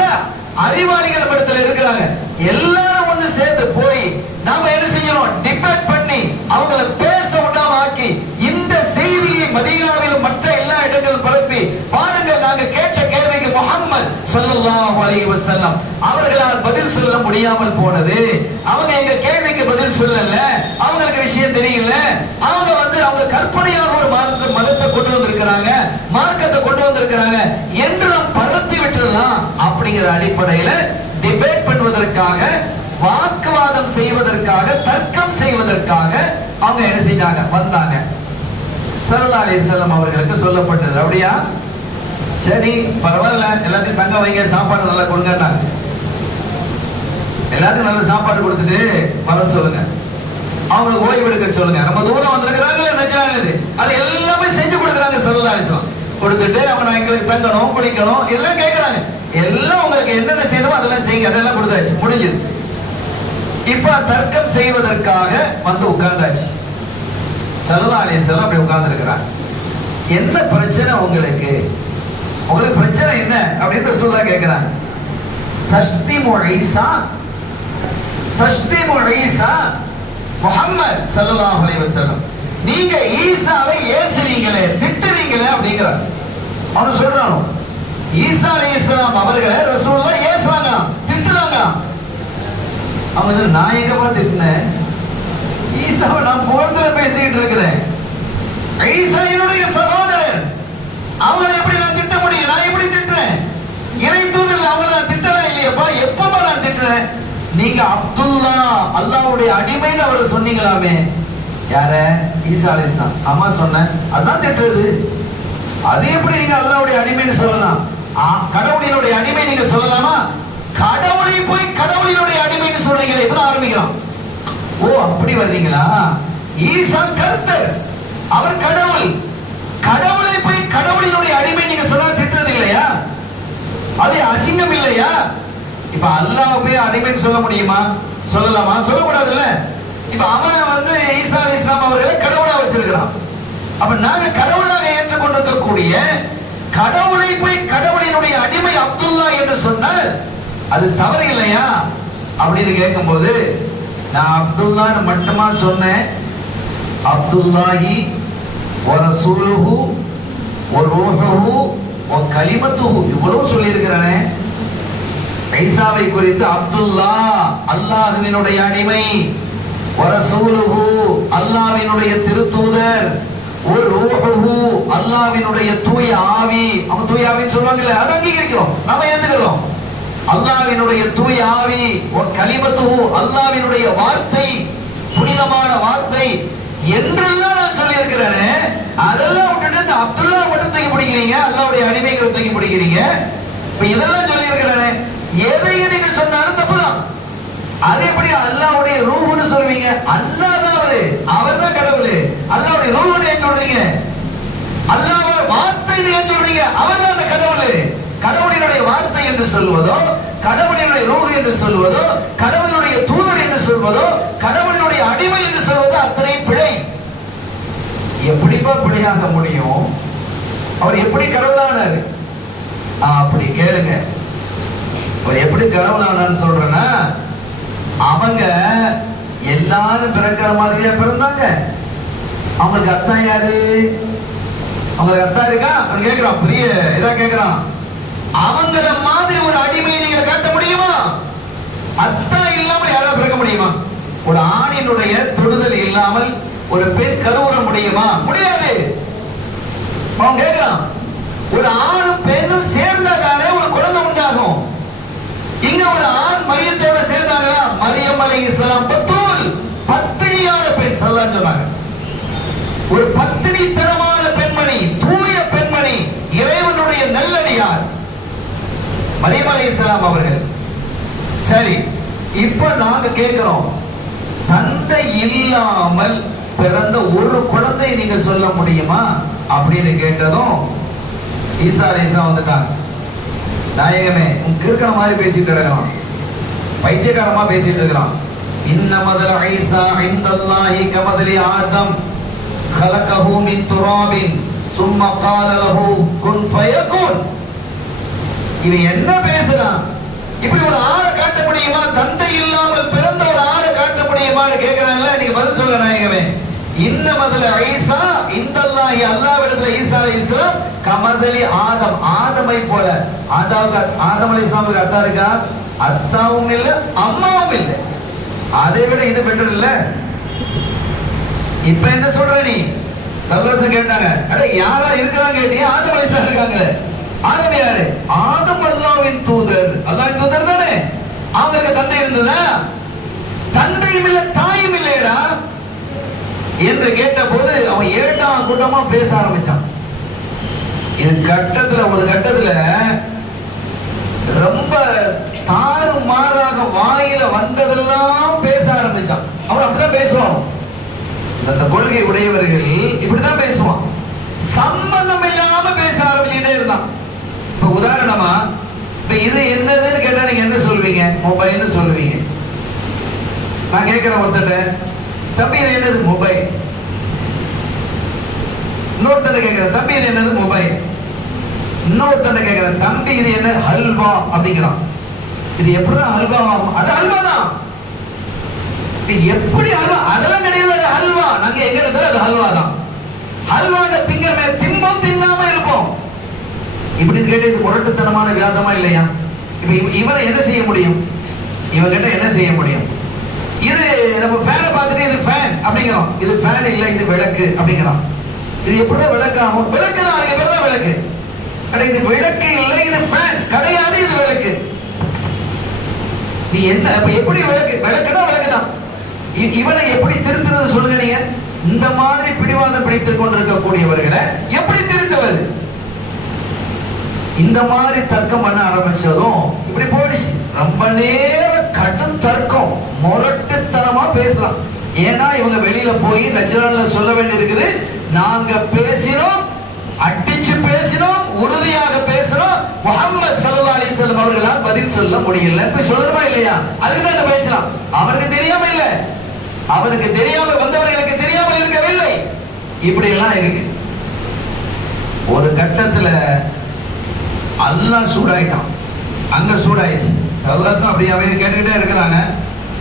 அறிவாளிகள் நம்மிடத்தில் இருக்கிறாங்க. எல்லாரும் ஒண்ணு சேர்ந்து போய் நாம என்ன செய்யணும்? டிபேட் பண்ணி அவங்களை பேச விடாம ஆக்கி இந்த செய்தியை மதீனாவிலும் மற்ற எல்லா இடங்களும் பரப்பி பாருங்கள், நாங்க கேட்ட கேள்விக்கு முஹம்மது ஸல்லல்லாஹு அலைஹி வஸல்லம் அவர்களால் பதில் சொல்ல முடியாமல் போனது. அவங்க எங்க கேள்விக்கு பதில் சொல்லல, அவங்களுக்கு விஷயம் தெரியல, அவங்க வந்து அவங்க கற்பனையாக ஒரு மதத்தை கொண்டு வந்திருக்கிறாங்க, மார்க்கத்தை கொண்டு வந்திருக்கிறாங்க என்று நாம் பரத்தி விட்டுறலாம் அப்படிங்கிற அடிப்படையில டிபேட் பண்ணுவதற்காக, வாக்குவாதம் செய்வதற்காக, தர்க்கம் செய்வதற்காக அவங்க என்ன செஞ்சாங்க? வந்தாங்க. ஸல்லல்லாஹு அலைஹி வஸல்லம் அவர்களுக்கு சொல்லப்பட்டது, அப்படியா சரி பரவாயில்ல, எல்லாத்தையும் தங்க வைங்க, சாப்பாடு நல்லா கொடுங்கன்னாங்க. எல்லாத்துக்கும் நல்ல சாப்பாடு கொடுத்துட்டு வர சொல்லுங்க, அவங்களுக்கு ஓய்வு எடுக்க சொல்லுங்க. நம்ம தூரம் வந்திருக்கிறாங்க, நஜ்ரான் அது எல்லாமே செஞ்சு கொடுக்குறாங்க ஸல்லல்லாஹு அலைஹி வஸல்லம். கொடுத்துட்டு அவங்க எங்களுக்கு தங்கணும் குளிக்கணும் எல்லாம் கேட்கறாங்க. எல்லாம் உங்களுக்கு என்னென்ன செய்யணுமோ அதெல்லாம் செய்யுங்க, அதெல்லாம் கொடுத்தாச்சு, முடிஞ்சது. இப்ப தர்க்கம் செய்வதற்காக வந்து உட்கார்ந்தாச்சு. ஸல்லல்லாஹு அலைஹி வஸல்லம் அப்படி உட்கார்ந்து இருக்கிறாங்க. என்ன பிரச்சனை உங்களுக்கு, உங்களுக்கு பிரச்சனை என்ன அப்படின்னு ரசூலுல்லாஹ் கேட்கிறாங்க. தஷ்திமு ஈசா, தஷ்திமு ஈசா முஹம்மத் ஸல்லல்லாஹு அலைஹி வஸல்லம், நீங்க ஈசாவை ஏசுறீங்களே, திட்டுறீங்களே அப்படிங்கிறார். அவன் சொல்றானோ ஈசா அலைஹிஸ்ஸலாம் அவர்களை ரசூலுல்லாஹ் ஏசுறாங்களாம், திட்டுறாங்களாம். அவங்க நான் எங்கப்பா திட்டினேன், ஈசாவை நான் புகழ்ந்துல பேசிக்கிட்டு இருக்கிறேன். ஈசா என்னுடைய சகோதரன், அவங்களை எப்படி நான் திட்ட முடியும்? நான் எப்படி திட்டுறேன்? இறை தூதர் அவங்களை நான் திட்டலாம் இல்லையப்பா, எப்பப்பா நான் திட்டுறேன்? நீங்க அப்துல்லா அல்லாஹ்வுடைய அடிமைன்னு அவர் சொன்னீங்களாமே. யார? ஈசா அலைஹிஸ்ஸலாம். ஆமா சொன்னேன், அதான் திட்டுறது. அது எப்படி நீங்க அல்லாஹ்வுடைய அடிமைன்னு சொல்லலாம்? கடவுளினுடைய அடிமை நீங்க சொல்லலாமா? கடவுளை போய் கடவுளினுடைய அடிமைன்னு சொல்றீங்களே, இப்பதான் ஆரம்பிக்கலாம். ஓ அப்படி வர்றீங்களா? ஈசா கர்த்தர், அவர் கடவுள். கடவுளை போய் கடவுளினுடைய அடிமை நீங்க சொன்னா திட்டுறது இல்லையா? அது அசிங்கம் இல்லையா? இப்ப அல்லாஹ் போய் அடிமைன்னு சொல்ல முடியுமா? சொல்லலாமா? சொல்லக்கூடாதுல்ல. இப்ப அவன் வந்து ஈசா அலைஹிஸ்ஸலாம் அவர்களை கடவுளா வச்சிருக்கிறான். அப்ப நாங்க கடவுளாக ஏற்றுக்கொண்டிருக்கக்கூடிய கடவுளை போய் கடவுளினுடைய அடிமை அப்துல்லா என்று சொன்னால் அது தவறு இல்லையா அப்படின்னு கேட்கும் போது, நான் அப்துல்லான்னு மட்டுமா சொன்னேன்? அப்துல்லாஹி வ ரசூலுஹு வ ரூஹுஹு வ கலிமத்துஹு இவ்வளவு சொல்லி இருக்கிறானே. ஈசாவை குறித்து அப்துல்லா அல்லாஹ்வினுடைய அடிமை, வ ரசூலுஹு அல்லாஹ்வினுடைய திருத்தூதர், வ ரூஹுஹு அல்லாஹ்வினுடைய தூய ஆவி. அவங்க தூய ஆவின்னு சொல்வாங்கல்ல, அதை அங்கீகரிக்கிறோம், நாம ஏத்துக்கிறோம். அல்லாஹ்வினுடைய தூய ஆவி, வ கலிமத்துஹு அல்லாஹ்வினுடைய வார்த்தை, புனிதமான வார்த்தை என்றெல்லாம் நான் சொல்லி இருக்கிறேனே. அதெல்லாம் விட்டுட்டு அப்துல்லா மட்டும் தூக்கி பிடிக்கிறீங்க, அல்லாஹ்வுடைய அடிமைகளை தூக்கி பிடிக்கிறீங்க. இப்ப இதெல்லாம் சொல்லி இருக்கிறானே, எதையும் நீங்க சொன்னாலும் தப்புதான். அது எப்படி அல்லாஹ்வுடைய ரூஹ்னு சொல்வீங்க? அல்லாஹ் தான் அவரு, அவர் தான் கடவுள். அல்லாஹ்வுடைய ரூஹ்னு ஏன் சொல்றீங்க? அல்லாஹ்வுடைய வார்த்தை ஏன் சொல்றீங்க? அவர் தான் அந்த கடவுள். கடவுளினுடைய வார்த்தை என்று சொல்வதோ, கடவுளினுடைய ரூஹ் என்று சொல்வதோ, கடவுளுடைய தூதர் என்று சொல்வதோ, கடவுளினுடைய அடிமை என்று சொல்வதோ அத்தனை பிழை. எப்படிப்பா பிழையாக முடியும்? அவர் எப்படி கடவுளானார்? அப்படி கேளுங்க. அவர் எப்படி கடவுளானான்னு சொல்றேன்னா, அவங்க எல்லாரும் பிறக்கிற மாதிரியா பிறந்தாங்க. அவங்களுக்கு அத்தா யாரு? அவங்களுக்கு அத்தா இருக்கா அப்படின்னு கேட்கிறான். பெரிய இதா கேட்கிறான். அவங்கள மாதிரி ஒரு அடிமையை நீங்க காட்ட முடியுமா? அத்தா இல்லாமல் யாராவது பிறக்க முடியுமா? ஒரு ஆணினுடைய தொடுதல் இல்லாமல் ஒரு பெண் கருவுற முடியுமா? முடியாது. அவன் கேட்கிறான், ஒரு ஆணும் பெண்ணும் சேர்ந்தாதானே ஒரு குழந்தை உண்டாகும். இங்க ஒரு ஆண் மரியத்தோட சேர்ந்தாங்களா? மரியம் அலைஹிஸ்ஸலாம் பத்தூல், பத்தினியான பெண் சொல்லலாம் சொன்னாங்க. ஒரு பத்தினித்தனமான பெண்மணி, தூய பெண்மணி, இறைவனுடைய நல்லடியார் மரியம் அலைஹிஸ்ஸலாம் அவர்கள். சரி, இப்ப நாங்க கேட்கிறோம், தந்தை இல்லாமல் பிறந்த ஒரு குழந்தை நீங்க சொல்ல முடியுமா அப்படின்னு கேட்டதும் ஈசா அலைஹிஸ்ஸலாம் வந்துட்டாங்க. நாயகமே, உன் கிறுக்கன மாதிரி பேசிட்டு இருக்கிறான், பைத்தியக்காரமா பேசிட்டு இருக்கிறான். இன்னமதல் ஈசா இந்தல்லாஹி கமதலி ஆதம் خلقه من تراب ثم قال له كن فيكون. இவன் என்ன பேசுறான்? இப்படி ஒரு ஆளை காட்ட முடியுமா? தந்தை இல்லாமல் பிறந்த ஒரு ஆளை காட்ட முடியுமான்னு கேட்கிறான்ல. நீங்க பதில் சொல்ல நாயகமே. இன்னமதல் ஈசா இந்தல்லாஹி அல்லாஹ்விடத்துல ஈசா அலைஹிஸ்ஸலாம் கமதலி ஆதம், ஆதமை போல. ஆதம் அலைஹிஸ்ஸலாமுக்கு அத்தா இருக்கா? அத்தாவும் இல்ல, அம்மாவும் இல்ல. அதை விட இது பெட்டர் இல்ல? இப்ப என்ன சொல்ற நீ? சல்லல்லாஹு கேட்டாங்க, அட யாரா இருக்கிறாங்க கேட்டியா? ஆதம் அலைஹிஸ்ஸலாம் இருக்காங்க. ஆதம் யாரு? ஆதம் அல்லாஹ்வின் தூதர், அல்லாஹ்வின் தூதர் தானே. அவங்களுக்கு தந்தை இருந்ததா? தந்தையும் இல்ல, தாயும் இல்லையடா என்று கேட்ட போது அவன் 7ஆம் கூட்டமா பேச ஆரம்பிச்சான். இது கட்டத்துல, ஒரு கட்டத்துல ரொம்ப தாறுமாறாக வாயில வந்ததெல்லாம் பேச ஆரம்பிச்சான். அவன் அப்படிதான் பேசுவான். அந்த கொள்கை உடையவர்கள் இப்படிதான் பேசுவான். சம்பந்தம் இல்லாம பேச ஆரம்பிச்சுட்டே இருந்தான். இப்ப உதாரணமா இப்ப இது என்னதுன்னு கேட்டா நீங்க என்ன சொல்வீங்க? மொபைல்னு சொல்லுவீங்க. நான் கேட்கிறேன் ஒருத்தட்ட, தம்பி இது என்னது? மொபைல். இன்னொருத்தட்ட கேட்கிறேன், தம்பி இது என்னது? மொபைல். இன்னொருத்தட்ட கேட்கிறேன், தம்பி இது என்ன? ஹல்வா அப்படிங்கிறான். இது எப்படி ஹல்வா ஆகும்? அது ஹல்வா தான். எப்படி ஹல்வா? அதெல்லாம் கிடையாது, ஹல்வா. நாங்க எங்க இடத்துல அது ஹல்வா தான். ஹல்வாண்ட திங்கமே திம்பம் தின்னாம இருப்போம். இப்படின்னு கேட்டு இது முரட்டுத்தனமான வியாதமா இல்லையா? இப்ப இவனை என்ன செய்ய முடியும்? இவன் கிட்ட என்ன செய்ய முடியும்? இது நம்ம ஃபேனை பார்த்துட்டு இது ஃபேன் அப்படிங்கிறோம். இது ஃபேன் இல்ல, இது விளக்கு அப்படிங்கிறோம். இது எப்படி விளக்கு ஆகும்? விளக்கு தான், அதுக்கு பேர் தான் விளக்கு. இது விளக்கு இல்ல, இது ஃபேன் கிடையாது, இது விளக்கு. நீ என்ன எப்படி விளக்கு? விளக்குனா விளக்கு தான். இவனை எப்படி திருத்துறது சொல்லுங்க நீங்க? இந்த மாதிரி பிடிவாதம் பிடித்துக் கொண்டிருக்கக்கூடியவர்களை எப்படி திருத்துவது? இந்த மாதிரி தர்க்கம் பண்ண ஆரம்பிச்சதும் இப்படி போயிடுச்சு. ரொம்ப நேரம் கடும் தர்க்கம், முரட்டுத்தனமா பேசலாம். ஏன்னா இவங்க வெளியில போய் நஜ்ரான்ல சொல்ல வேண்டி இருக்குது, நாங்க பேசினோம், அடிச்சு பேசினோம், உறுதியாக பேசினோம், முஹம்மது ஸல்லல்லாஹு அலைஹி வஸல்லம் அவர்களால் பதில் சொல்ல முடியல. இப்ப சொல்லணுமா இல்லையா? அதுக்கு தான் பேசலாம். அவருக்கு தெரியாம இல்ல, அவருக்கு தெரியாம வந்தவர்களுக்கு தெரியாமல் இருக்கவில்லை. இப்படி எல்லாம் இருக்கு. ஒரு கட்டத்துல அல்லாஹ் சூடாயிட்டான். அங்க சூடாயிடுச்சு. சல்லல்லாஹு அப்படியே அமைதி கேட்டுக்கிட்டே இருக்கிறாங்க.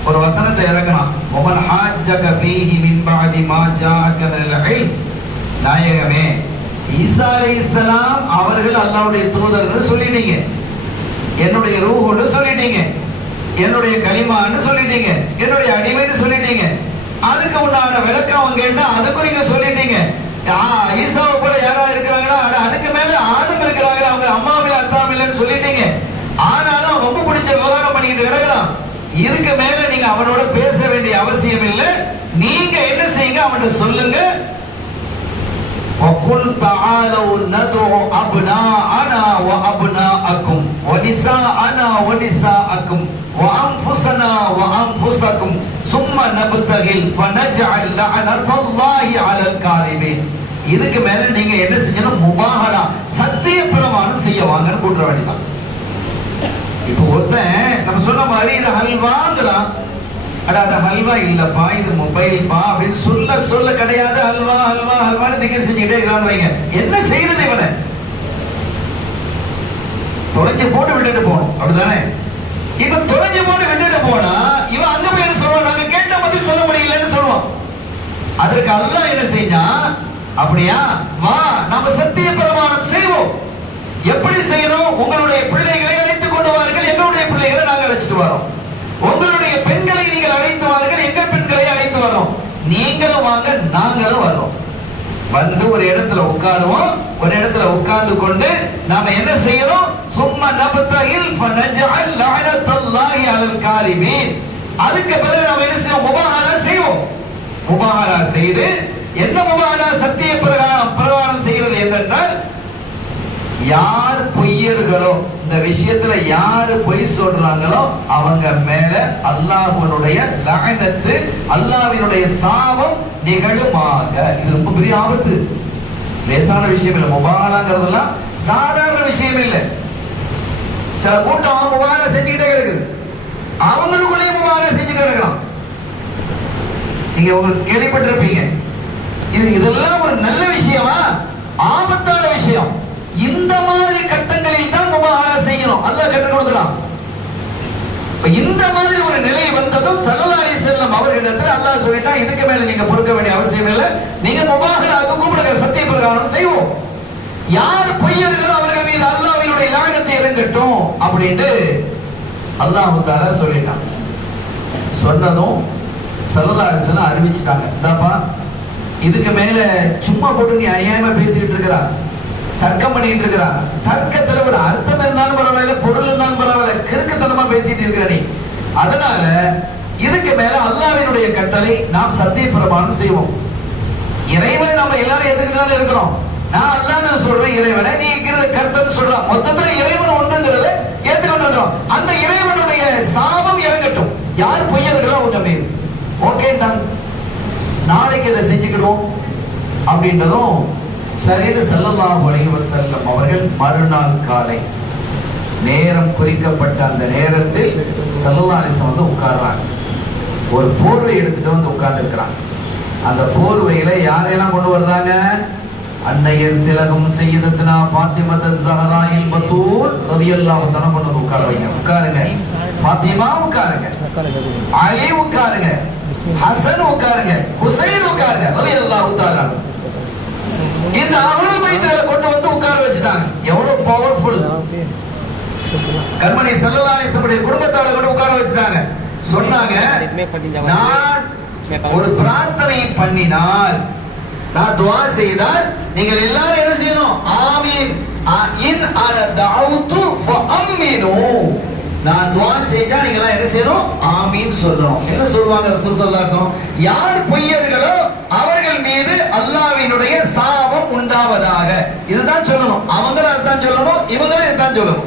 ஒரு வசனத்தை இறக்கணும். வமன் ஹாஜ்ஜக ஃபீஹி மின் பஅதி மா ஜாஅக மினல் இல்ம். நாயகமே, ஈசா அலைஹிஸ்ஸலாம் அவர்கள் அல்லாஹ்வுடைய தூதர்னு சொல்லிட்டீங்க, என்னுடைய ரூஹ்னு சொல்லிட்டீங்க, என்னுடைய கலிமான்னு சொல்லிட்டீங்க, என்னுடைய அடிமைன்னு சொல்லிட்டீங்க. அதுக்கு உண்டான விளக்கம் கேட்டா அதுக்கு நீங்க சொல்லிட்டீங்க. ஈசாவை போல யாராவது இருக்கிறாங்களா? அதுக்கு மேல ஆதம் இருக்கிறாங்களா? அவங்க அம்மாவில அத்தாம் இல்லைன்னு சொல்லிட்டீங்க. ஆனாலும் ரொம்ப பிடிச்ச விவகாரம் பண்ணிக்கிட்டு கிடக்குறான். இதுக்கு மேல நீங்க அவனோட பேச வேண்டிய அவசியம் இல்லை. நீங்க என்ன செய்யுங்க, அவன்கிட்ட சொல்லுங்க. وَقُلْ تَعَالَوْا نَدْعُ أَبْنَاءَنَا وَأَبْنَاءَكُمْ وَنِسَاءَنَا وَنِسَاءَكُمْ وَأَنفُسَنَا وَأَنفُسَكُمْ ثُمَّ نَبْتَهِلْ فَنَجْعَلْ لَعْنَةَ اللَّهِ عَلَى الْكَاذِبِينَ. இதுக்கு மேல நீங்க என்ன செய்யணும்? முபாஹலா, சத்திய பிரமாணம் செய்ய வாங்கன்னு கூட்டுற வேண்டியதான். இப்போ ஒருத்தன் நம்ம சொன்ன மாதிரி இது ஹல்வாங்கலாம், அது ஹல்வா இல்லப்பா, இது மொபைல் பா அப்படின்னு சொல்ல சொல்ல கிடையாது. ஹல்வா ஹல்வா ஹல்வான்னு திகர் செஞ்சுக்கிட்டே இருக்கிறான்னு வைங்க. என்ன செய்யறது? இவனை தொலைஞ்சு போட்டு விட்டுட்டு போகணும், அப்படிதானே? இப்ப தொலைஞ்சு போட்டு விட்டுட்டு போனா இவன் அங்க போய் என்ன சொல்லுவான்? நாங்க கேட்ட பதில் சொல்ல முடியலன்னு சொல்லுவான். அதற்கு அல்லாஹ் என்ன செஞ்சா, அப்படியா, வா நாம சத்திய பிரமாணம் செய்வோம். எப்படி செய்யணும்? உங்களுடைய பிள்ளைகளை அழைத்துக் கொண்டு வாருங்கள், எங்களுடைய பிள்ளைகளை நாங்கள் அழைச்சிட்டு வரோம். உங்களுடைய பெண்களை நீங்கள் அழைத்து வாருங்கள், எங்கள் பெண்களை அழைத்து வரோம். நீங்களும் வாங்க, நாங்களும் வர்றோம். வந்து ஒரு இடத்துல உட்காருவோம். ஒரு இடத்துல உட்கார்ந்து கொண்டு நாம என்ன செய்யறோம்? சும்மா நபத்தஹில் ஃபனஜஅல் லஅனத்தல்லாஹி அலல் காலிபீன். அதுக்கு பிறகு நாம என்ன செய்வோம்? முபாஹலா செய்வோம். முபாஹலா செய்து, என்ன முபாஹலா? சத்திய பிரமாணம் செய்கிறது என்னென்றால், யார் பொய்யர்களோ, இந்த விஷயத்துல யாரு பொய் சொல்றாங்களோ அவங்க மேல அல்லாஹ்வுடைய லஅனத்து, அல்லாஹ்வினுடைய சாபம் நிகழுமாக. இது ரொம்ப பெரிய ஆபத்து, லேசான விஷயம் இல்லை. முபாஹலாங்கிறதெல்லாம் சாதாரண விஷயம் இல்லை. சில கூட்டம் முபாஹலா செஞ்சுக்கிட்டே கிடக்குது, அவங்களுக்குள்ளேயே முபாஹலா செஞ்சுட்டு கிடக்கலாம். நீங்க உங்களுக்கு கேள்விப்பட்டிருப்பீங்க. இதெல்லாம் ஒரு நல்ல விஷயமா? ஆபத்தான விஷயம். இந்த மாதிரி கட்டங்களில் தான் முபாஹலா செய்யணும், அல்லாஹ் கற்றுக் கொடுக்கிறான். இந்த மாதிரி ஒரு நிலை வந்ததும் ஸல்லல்லாஹு அலைஹி வஸல்லம் அவர்களிடத்தில் அல்லாஹ் சொல்லிட்டா, இதுக்கு மேல நீங்க பொறுக்க வேண்டிய அவசியம் இல்லை, நீங்க முபாஹலாவுக்கு கூப்பிடுங்க, சத்திய பிரகாரம் செய்வோம். யார் பொய்யர்களோ அவர்கள் மீது அல்லாஹ்வினுடைய லானத்தை இறங்கட்டும் அப்படின்னு அல்லாஹ் தஆலா சொல்லிட்டான். சொன்னதும் ஸல்லல்லாஹு அலைஹி வஸல்லம் அறிவிச்சிட்டாங்க, இந்தாப்பா இதுக்கு மேல சும்மா போட்டு நீ அநியாயமா பேசிட்டு இருக்கிறா, தர்க்கம் பண்ணிட்டு இருக்கிறா. தர்க்கத்துல ஒரு அர்த்தம் இருந்தாலும் பரவாயில்ல, பொருள் இருந்தாலும் பரவாயில்ல, கிறுக்குத்தனமா பேசிட்டு இருக்கிற நீ. அதனால இதுக்கு மேல அல்லாஹ்வினுடைய கட்டளை, நாம் சத்திய பிரமாணம் செய்வோம். இறைவனை நம்ம எல்லாரும் எதுக்குதான் இருக்கிறோம். நான் அல்லாஹ்னு சொல்றேன் இறைவனை, நீ கர்த்தன்னு சொல்றான். மொத்தத்துல இறைவன் ஒன்றுங்கிறத ஏத்துக்கொண்டிருக்கிறோம். அந்த இறைவனுடைய சாபம் இறங்கட்டும் யார் பொய்யர்களோ அவங்க மீது. ஓகே, நாளைக்கு இதை செஞ்சுக்கிடுவோம் அப்படின்றதும் சரின்னு ஸல்லல்லாஹு அலைஹி வஸல்லம் அவர்கள் மறுநாள் காலை நேரம் குறிக்கப்பட்ட அந்த நேரத்தில் ஸல்லல்லாஹு அலைஹி வஸல்லம் வந்து உட்கார்றாங்க. ஒரு போர்வை எடுத்துட்டு வந்து உட்கார்ந்து இருக்கிறாங்க. அந்த போர்வையில யாரெல்லாம் கொண்டு வர்றாங்க? அன்னையர் திலகம் செய்யதத்னா ஃபாத்திமா ஸஹராயில் பத்தூல் ரலியல்லாஹு தஆலா கொண்டு வந்து உட்கார வைங்க. உட்காருங்க. ஃபாத்திமா உட்காருங்க, அலி உட்காருங்க, ஹசன் உட்காருங்க, ஹுசைன் உட்காருங்க ரலியல்லாஹு தஆலா. இந்த அஹ்லுல் பைத்ல கொண்டு வந்து உட்கார வச்சிட்டாங்க. எவ்வளவு பவர்ஃபுல்! கர்மணி ஸல்லல்லாஹு அலைஹி வஸல்லம் குடும்பத்தார கொண்டு உட்கார வச்சிட்டாங்க. சொன்னாங்க, நான் ஒரு பிரார்த்தனை பண்ணினால், நான் துஆ செய்தால் நீங்கள் எல்லாரும் என்ன செய்யணும்? ஆமீன். இன் அன தஅவுது ஃபஅமினு. நான் துஆ செஞ்சா நீங்க எல்லாம் என்ன செய்யணும்? ஆமீன் சொல்லணும். என்ன சொல்வாங்க ரசூல் ஸல்லல்லாஹு அலைஹி வஸல்லம்? யார் பொய்யர்களோ அவர்கள் மீது அல்லாஹ்வினுடைய சாபம் உண்டாவதாக. இதுதான் சொல்லணும். அவங்களும் அதுதான் சொல்லணும், இவங்களும் இதுதான் சொல்லணும்.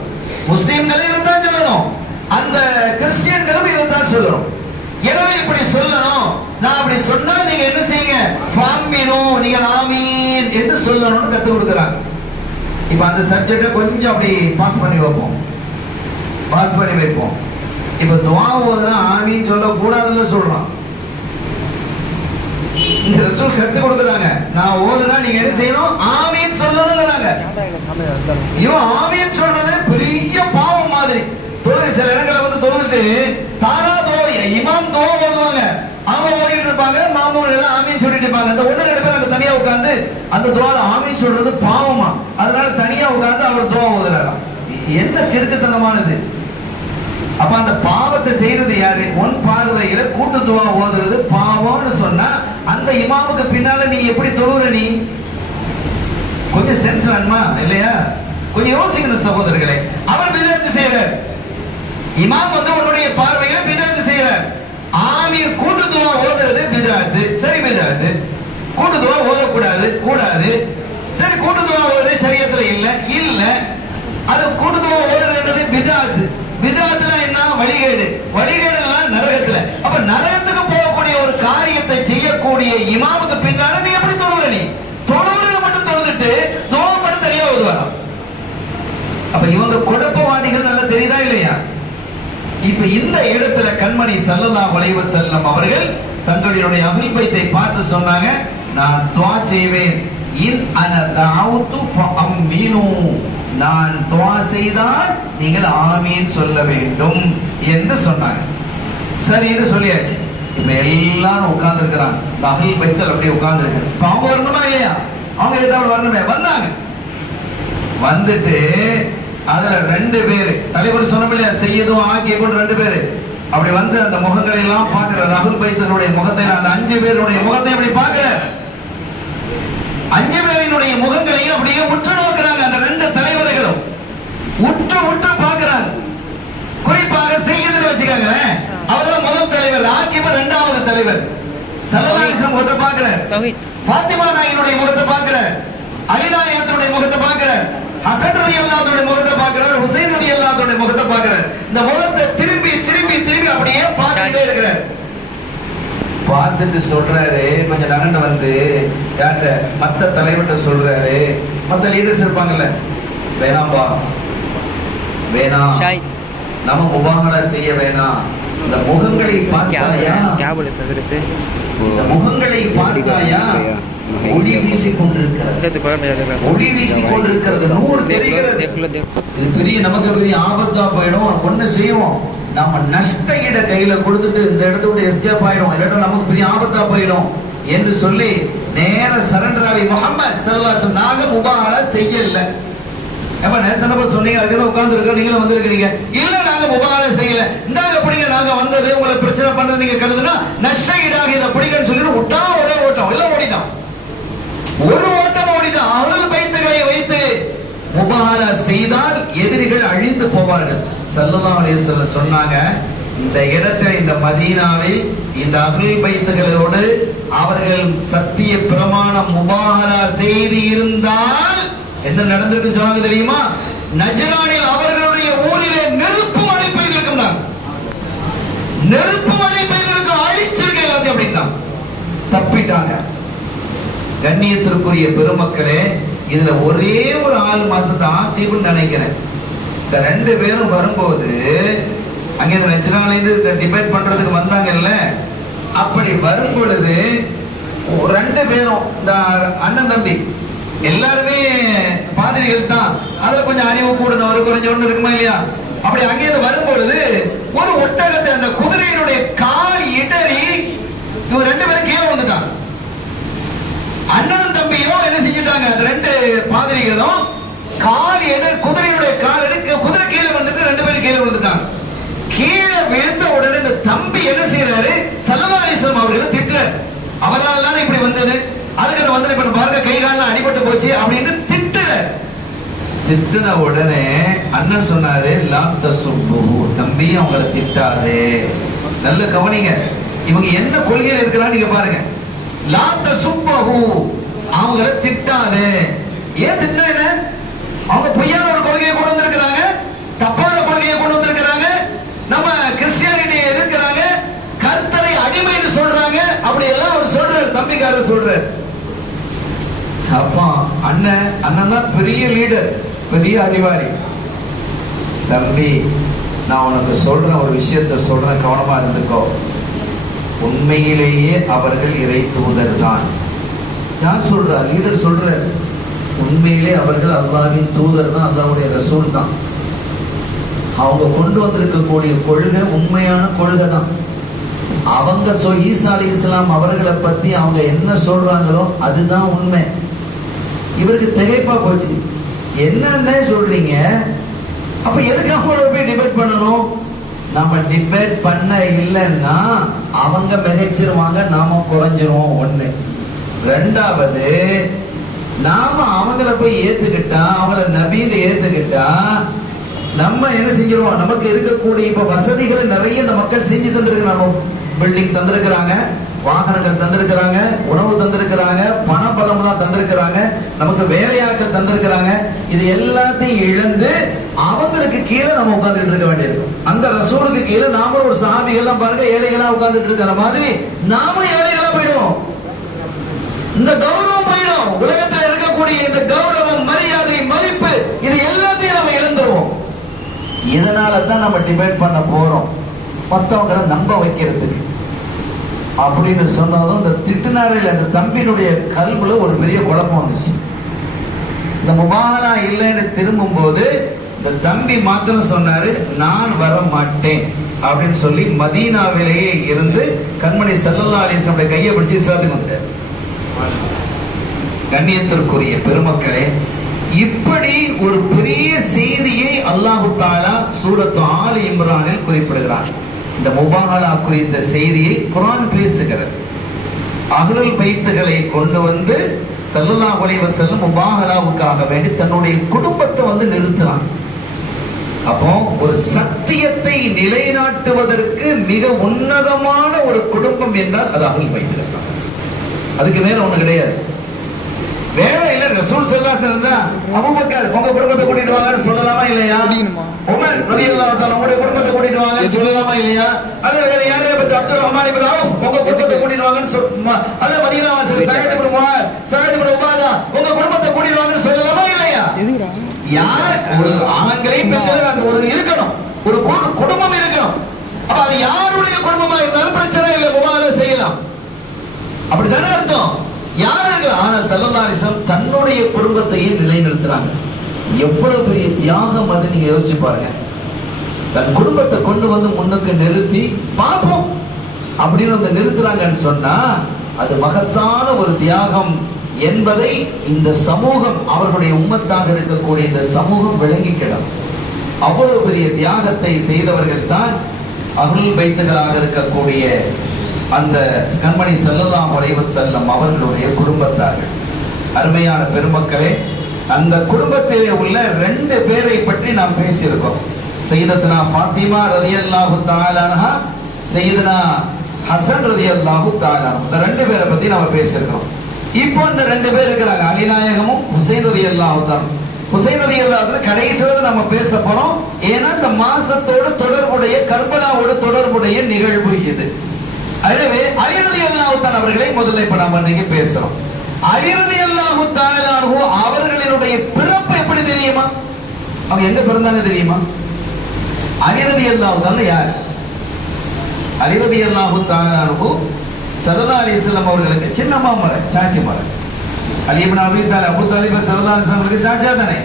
முஸ்லிம்களும் இதுதான் சொல்லணும், அந்த கிறிஸ்டியன்களும் இதுதான் சொல்லணும். எனவே இப்படி சொல்லணும். நான் அப்படி சொன்னால் நீங்க என்ன செய்யுங்க? ஃபாமினு, நீங்க ஆமீன் என்று சொல்லணும்னு கத்து கொடுக்குறாங்க. இப்ப அந்த சப்ஜெக்ட கொஞ்சம் அப்படி பாஸ் பண்ணி வைப்போம். இப்ப துஆ ஓதுனா ஆமீன் சொல்ல கூடாதுன்னு சொல்றான். இந்த ரசூல் கத்து கொடுக்குறாங்க. நான் ஓதுனா நீங்க என்ன செய்யணும்? ஆமீன் சொல்லணும்ங்கறாங்க. இவன் ஆமீன் சொல்றது பெரிய பாவம் மாதிரி. தொழுகை சில இடங்கள்ல வந்து தொழுதுட்டு தானா இமாம் துஆ ஓதுவாங்க, அவங்க ஓதிட்டு இருப்பாங்க, மாமூல் எல்லாம் ஆமீன் சொல்லிட்டு இருப்பாங்க. அந்த ஒண்ணு ரெண்டு பேர் அங்க தனியா உட்கார்ந்து அந்த துஆல ஆமீன் சொல்றது பாவமா, அதனால தனியா உட்கார்ந்து அவர் துஆ ஓதுறாராம். என்ன கிறுக்குத்தனமானது! அப்ப அந்த பாவத்தை செய்யறது யாரு? உன் பார்வையில கூட்டு துஆ ஓதுறது பாவம்னு சொன்னா அந்த இமாமுக்கு பின்னால நீ எப்படி தொழுற? நீ கொஞ்சம் சென்ஸ் வேணுமா இல்லையா? கொஞ்சம் யோசிக்கணும் சகோதரர்களே. அவர் பிதஅத் செய்யறார். இமாம் வந்து உன்னுடைய பார்வையில பிதஅத் செய்யறார். ஆமீன் கூட்டு துஆ ஓதுறது பிதஅத். சரி, பிதஅத். கூட்டு துஆ ஓதக்கூடாது, கூடாது. சரி, கூட்டு துஆ ஓதுறது ஷரியத்துல இல்ல. அது கூட்டு துஆ ஓதுறது பிதஅத். பிதஅத்ல என்ன? வழிகேடு. வழிகேடுலாம் நரகத்துல. அப்ப நரகத்துக்கு போகக்கூடிய ஒரு காரியத்தை செய்யக்கூடிய இமாமுக்கு பின்னால நீ எப்படி தொழுற? நீ தொழுறது மட்டும் தொழுதுட்டு துஆ மட்டும் தனியா ஓதுவாராம். அப்ப இவங்க குழப்பவாதிகள் நல்லா தெரியுதா இல்லையா? இப்ப இந்த இடத்துல கண்மணி ஸல்லல்லாஹு அலைஹி வஸல்லம் அவர்கள் தங்களுடைய அஹ்லுல் பைத்தை பார்த்து சொன்னாங்க, நான் துஆ செய்வேன். இன் அன தஅவுது ஃபஅமினு. நான் துஆ செய்தால் நீங்கள் ஆமீன் சொல்ல வேண்டும் என்று சொன்னாங்க. சரின்னு சொல்லியாச்சு. இப்ப எல்லாரும் உட்கார்ந்து இருக்கிறாங்க. அஹ்லுல் பைத்தில் அப்படியே உட்கார்ந்து இருக்காங்க. இப்ப அவங்க வரணுமா இல்லையா? அவங்க ஏதாவது வரணுமே. வந்தாங்க. வந்துட்டு அதுல ரெண்டு பேரு தலைவர் சொன்னோம் இல்லையா, செய்யதும் ஆக்கியபும் ரெண்டு பேரு அப்படி வந்து அந்த முகங்களை எல்லாம் பார்க்கிறார். அஹ்லுல் பைத்தினுடைய முகத்தை, அந்த 5 பேருடைய முகத்தை அப்படி பார்க்கிறார். 5 பேரினுடைய முகங்களையும் அப்படியே உற்று நோக்கிறாங்க. அந்த 2 தலைவர்களும் உற்று பார்க்கிறாங்க. குறிப்பாக செய்யதுன்னு வச்சுக்காங்களேன், அவர்தான் முதல் தலைவர், ஆக்கிபர் 2வது தலைவர். ஸல்லல்லாஹு அலைஹி வஸல்லம் முகத்தை பார்க்கிறார், ஃபாத்திமா நாயினுடைய முகத்தை பார்க்கிறார், அலி நாயகத்துடைய முகத்தை பார்க்கிறார், ஹசன் ரலியல்லாஹு முகத்தை பார்க்கிறார், ஹுசைன் ரலியல்லாஹு முகத்தை பார்க்கிறார். இந்த முகத்தை திரும்பி அப்படியே பார்த்துட்டே இருக்கிறார். பார்த்துட்டு சொல்றாரு, கொஞ்சம் நகண்டு வந்து யார்கிட்ட? மத்த தலைவர்கிட்ட சொல்றாரு. மத்த லீடர்ஸ் இருப்பாங்கல்ல, வேணாம்பா, வேணாம், நம்ம முபாகலா செய்ய வேணாம். இந்த முகங்களை பார்த்தாயா? இந்த முகங்களை பார்த்தாயா? ஒளி வீசிக் கொண்டிருக்கிறது, நூறு தெரிகிறது. இது பெரிய, நமக்கு பெரிய ஆபத்தா போயிடும். ஒண்ணு செய்வோம், நம்ம நஷ்ட ஈட கையில கொடுத்துட்டு இந்த இடத்த விட்டு எஸ்கேப் ஆயிடும், இல்லாட்டா நமக்கு பெரிய ஆபத்தா போயிடும் என்று சொல்லி நேர சரண்டர் ஆகி முஹம்மது ஸல்லல்லாஹு அலைஹி வஸல்லம், நாங்க முபாகலா செய்யல. அப்ப நேத்தனப்ப சொன்னீங்க, அதுக்கு உட்கார்ந்து இருக்க, நீங்களும் வந்திருக்கிறீங்க. இல்ல, நாங்க முபாகலா செய்யல. இந்தாங்க பிடிங்க, நாங்க வந்தது உங்களை பிரச்சனை பண்றது நீங்க கருதுனா நஷ்ட ஈடாக இதை பிடிங்கன்னு சொல்லிட்டு விட்டா ஒரே ஓட்டம், எல்லாம் ஓடிட்டான். ஒரு ஓட்டம் ஓடிட்டான். அஹ்லுல் பைத்துகளை வைத்து முபாகலா செய்தால் எதிரிகள் அழிந்து போவார்கள். ஸல்லல்லாஹு அலைஹி வஸல்லம் சொன்னாங்க, இந்த இடத்துல, இந்த மதீனாவில் இந்த அஹ்லுல் பைத்துகளோடு அவர்கள் சத்திய பிரமாணம் முபாகலா செய்து இருந்தால் என்ன நடந்திருக்கு சொன்னாங்க தெரியுமா? நஜ்ரானில் அவர்களுடைய ஊரிலே நெருப்பு மழை பெய்திருக்கும். நெருப்பு மழை பெய்திருக்கும், அழிச்சிருக்க எல்லாத்தையும் அப்படின்னா தப்பிட்டாங்க. கண்ணியத்திற்குரிய பெருமக்களே, இதுல ஒரே ஒரு ஆள் மாத்திரம் ஆக்கிப்புன்னு நினைக்கிறேன். இந்த 2 பேரும் வரும்போது அங்க இந்த நெச்சனாலேருந்து இந்த டிபேட் பண்றதுக்கு வந்தாங்கல்ல, அப்படி வரும் பொழுது 2 பேரும் இந்த அண்ணன் தம்பி எல்லாருமே பாதிரிகள் தான். அதுல கொஞ்சம் அறிவு கூடணும் குறைஞ்சவன்னு இருக்குமா இல்லையா? அப்படி அங்கேயிருந்து வரும் பொழுது ஒரு ஒட்டகத்தை அந்த குதிரையினுடைய கால் இடறி இவங்க 2 பேரும் கீழே வந்துட்டாங்க. அண்ணனும் தம்பியும் என்ன செஞ்சுட்டாங்க, அந்த 2 பாதிரிகளும் கால் குதிரையுடைய கால் எடுக்க குதிரை கீழே வந்துட்டு 2 பேரும் கீழே வந்துட்டாங்க. கீழே விழுந்த உடனே இந்த தம்பி என்ன செய்யறாரு, ஸல்லல்லாஹு அலைஹி வஸல்லம் அவர்களை திட்டுறாரு. அவரால் தானே இப்படி வந்தது, அதுக்கு வந்து இப்ப பாருங்க கை கால்லாம் அடிபட்டு போச்சு அப்படின்னு திட்டுன உடனே அண்ணன் சொன்னாரு, லா தசுப்பு, தம்பி அவங்களை திட்டாதே. நல்ல கவனிங்க, இவங்க என்ன கொள்கையில இருக்கிறான்னு நீங்க பாருங்க. லா தசுப்பஹு, அவங்களை திட்டாதே. ஏன் திட்டினா என்ன? அவங்க பொய்யான ஒரு கொள்கையை கொண்டு வந்திருக்கிறாங்க, தப்பான கொள்கையை கொண்டு வந்திருக்கிறாங்க, நம்ம கிறிஸ்டியானிட்டியை எதிர்க்கிறாங்க, கர்த்தரை அடிமைன்னு சொல்றாங்க. அப்படி எல்லாம் அவர் சொல்றாரு, தம்பிக்காரர் சொல்றாரு. அப்பா அண்ணன் தான் பெரிய லீடர், பெரிய அறிவாளி. தம்பி, நான் உனக்கு சொல்றேன், ஒரு விஷயத்தை சொல்றேன், கவனமா இருந்துக்கோ. உண்மையிலேயே அவர்கள் இறை தூதர் தான். யார் சொல்றா? லீடர் சொல்ற. உண்மையிலே அவர்கள் அல்லாஹ்வின் தூதர் தான், அல்லாஹ்வுடைய ரசூல் தான். அவங்க கொண்டு வந்திருக்கக்கூடிய கொள்கை உண்மையான கொள்கை தான். அவங்க ஈசா அலைஹிஸ்ஸலாம் அவர்களை பத்தி அவங்க என்ன சொல்றாங்களோ அதுதான் உண்மை. இவருக்கு திகைப்பா போச்சு, என்னன்னு சொல்றீங்க, அப்ப எதுக்கு அவங்களோட போய் டிபேட் பண்ணணும்? நம்ம டிபேட் பண்ண இல்லைன்னா அவங்க மிகைச்சிருவாங்க, நாம குறைஞ்சிருவோம். 1. 2வது, நாம அவங்கள போய் ஏத்துக்கிட்டா, அவங்கள நபின்னு ஏத்துக்கிட்டா நம்ம என்ன செஞ்சிருவோம்? நமக்கு இருக்கக்கூடிய இப்ப வசதிகளை நிறைய இந்த மக்கள் செஞ்சு தந்திருக்கிறாங்க. பில்டிங் தந்திருக்கிறாங்க, வாகனங்கள் தந்திருக்கிறாங்க, உணவு தந்திருக்கிறாங்க, பண பலம்லாம் தந்திருக்கிறாங்க, நமக்கு வேலையாட்கள் தந்திருக்கிறாங்க. இது எல்லாத்தையும் இழந்து அவங்களுக்கு கீழே நம்ம உட்கார்ந்துட்டு இருக்க வேண்டியிருக்கும். அந்த ரசூலுக்கு கீழே நாம ஒரு சாமிகள்லாம் பாருங்க ஏழைகளா உட்கார்ந்துட்டு இருக்கிற மாதிரி நாம ஏழைகளா போயிடுவோம். இந்த கௌரவம் போயிடும். உலகத்தில் இருக்கக்கூடிய இந்த கௌரவம், மரியாதை, மதிப்பு, இது எல்லாத்தையும் நம்ம இழந்துருவோம். இதனால தான் நம்ம டிபேட் பண்ண போறோம், மற்றவங்களை நம்ப வைக்கிறதுக்கு. அப்படின்னு சொன்னதும் இந்த திட்டுனாரில் அந்த தம்பியினுடைய கல்வில ஒரு பெரிய குழப்பம் வந்துச்சு. இந்த முபாஹலா இல்லைன்னு திரும்பும் போது இந்த தம்பி மாத்திரம் சொன்னாரு, நான் வர மாட்டேன் அப்படின்னு சொல்லி மதீனாவிலேயே இருந்து கண்மணி ஸல்லல்லாஹு அலைஹி வஸல்லம் கையை பிடிச்சு இஸ்லாத்துக்கு வந்தார். கண்ணியத்திற்குரிய பெருமக்களே, இப்படி ஒரு பெரிய செய்தியை அல்லாஹ் தஆலா சூரத்து ஆல் இம்ரானில் குறிப்பிடுகிறார். இந்த முபாஹலா குறித்த செய்தியை குர்ஆன் பேசுகிறது. அஹ்லுல் பைத்துகளை கொண்டு வந்து ஸல்லல்லாஹு அலைஹி வஸல்லம் முபாஹலாவுக்காக வேண்டி தன்னுடைய குடும்பத்தை வந்து நிறுத்தினான். அப்போ ஒரு சத்தியத்தை நிலைநாட்டுவதற்கு மிக உன்னதமான ஒரு குடும்பம் என்றால் அது அஹ்லுல் பைத்துகள் தான். அதுக்கு மேல ஒண்ணு கிடையாது. வேற இல்ல. ரசூல் ஸல்லல்லாஹு அலைஹி வஸல்லம் அபூபக்கர் உங்க குடும்பத்தை கூட்டிட்டு வாங்கன்னு சொல்லலாமா இல்லையா? உமர் ரலியல்லாஹு தஆலா உங்க குடும்பத்தை கூட்டிட்டு வாங்கன்னு சொல்லலாமா இல்லையா? அல்ல வேற யாரையா பத்தி அப்துல் ரஹ்மான் இப்னு அவுஃப் உங்க குடும்பத்தை கூட்டிட்டு வாங்கன்னு அல்ல மதீனா வாசி சயத் இப்னு முஆத், சயத் இப்னு உபாதா உங்க குடும்பத்தை கூட்டிட்டு வாங்கன்னு சொல்லலாமா இல்லையா? யார் ஒரு ஆண்களை பெண்கள் அந்த ஒரு இருக்கணும், ஒரு குடும்பம் இருக்கணும். அப்ப அது யாருடைய குடும்பமா இருந்தாலும் பிரச்சனை இல்லை, முபாஹலா செய்யலாம். அப்படிதானே அர்த்தம்? யாருக்கு? ஆனா ஸல்லல்லாஹு அலைஹி வஸல்லம் தன்னுடைய குடும்பத்தையே நிலைநிறுத்துறாங்க. எவ்வளவு பெரிய தியாகம் அது, நீங்க யோசிச்சு பாருங்க. தன் குடும்பத்தை கொண்டு வந்து முன்னுக்கு நிறுத்தி பார்ப்போம் அப்படின்னு வந்து நிறுத்துறாங்கன்னு சொன்னா அது மகத்தான ஒரு தியாகம் என்பதை இந்த சமூகம், அவர்களுடைய உம்மத்தாக இருக்கக்கூடிய இந்த சமூகம் விளங்கிக்கிடும். அவ்வளவு பெரிய தியாகத்தை செய்தவர்கள் தான் அஹ்லுல் பைத்துகளாக இருக்கக்கூடிய அந்த கண்மணி ஸல்லல்லாஹு அலைஹி வஸல்லம் அவர்களுடைய குடும்பத்தார்கள். அருமையான பெருமக்களே, அந்த குடும்பத்திலே உள்ள 2 பேரை பற்றி நாம் பேசியிருக்கோம். சையதத்துனா ஃபாத்திமா ரலியல்லாஹு தஆலா அன்ஹா, சையதுனா ஹசன் ரலியல்லாஹு தஆலா, இந்த 2 பேரை பத்தி நாம பேசியிருக்கோம். இப்போ இந்த 2 பேர் இருக்கிறாங்க, அலிநாயகமும் ஹுசைன் ரலியல்லாஹு தஆலா. ஹுசைன் ரலியல்லாஹு தஆலா கடைசியில நம்ம பேச போறோம். ஏன்னா இந்த மாசத்தோடு தொடர்புடைய, கர்பலாவோடு தொடர்புடைய நிகழ்வு இது. எனவே அலி ரலியல்லாஹு தஆலா அவர்களை முதல்ல இப்ப நாம இன்னைக்கு பேசுறோம். அலி ரலியல்லாஹு தஆலா அன்ஹு அவர்களினுடைய பிறப்பு எப்படி தெரியுமா? அவங்க எங்க பிறந்தாங்க தெரியுமா? அலி ரலியல்லாஹு தஆலா யார்? அலி ரலியல்லாஹு தஆலா அன்ஹு ஸல்லல்லாஹு அலைஹி வஸல்லம் அவர்களுக்கு சின்ன மாமன், சாட்சி மகன். அலி இப்னு அபீ தாலிப், அபூ தாலிப் ஸல்லல்லாஹு அலைஹி வஸல்லம் அவர்களுக்கு சாச்சா தானே,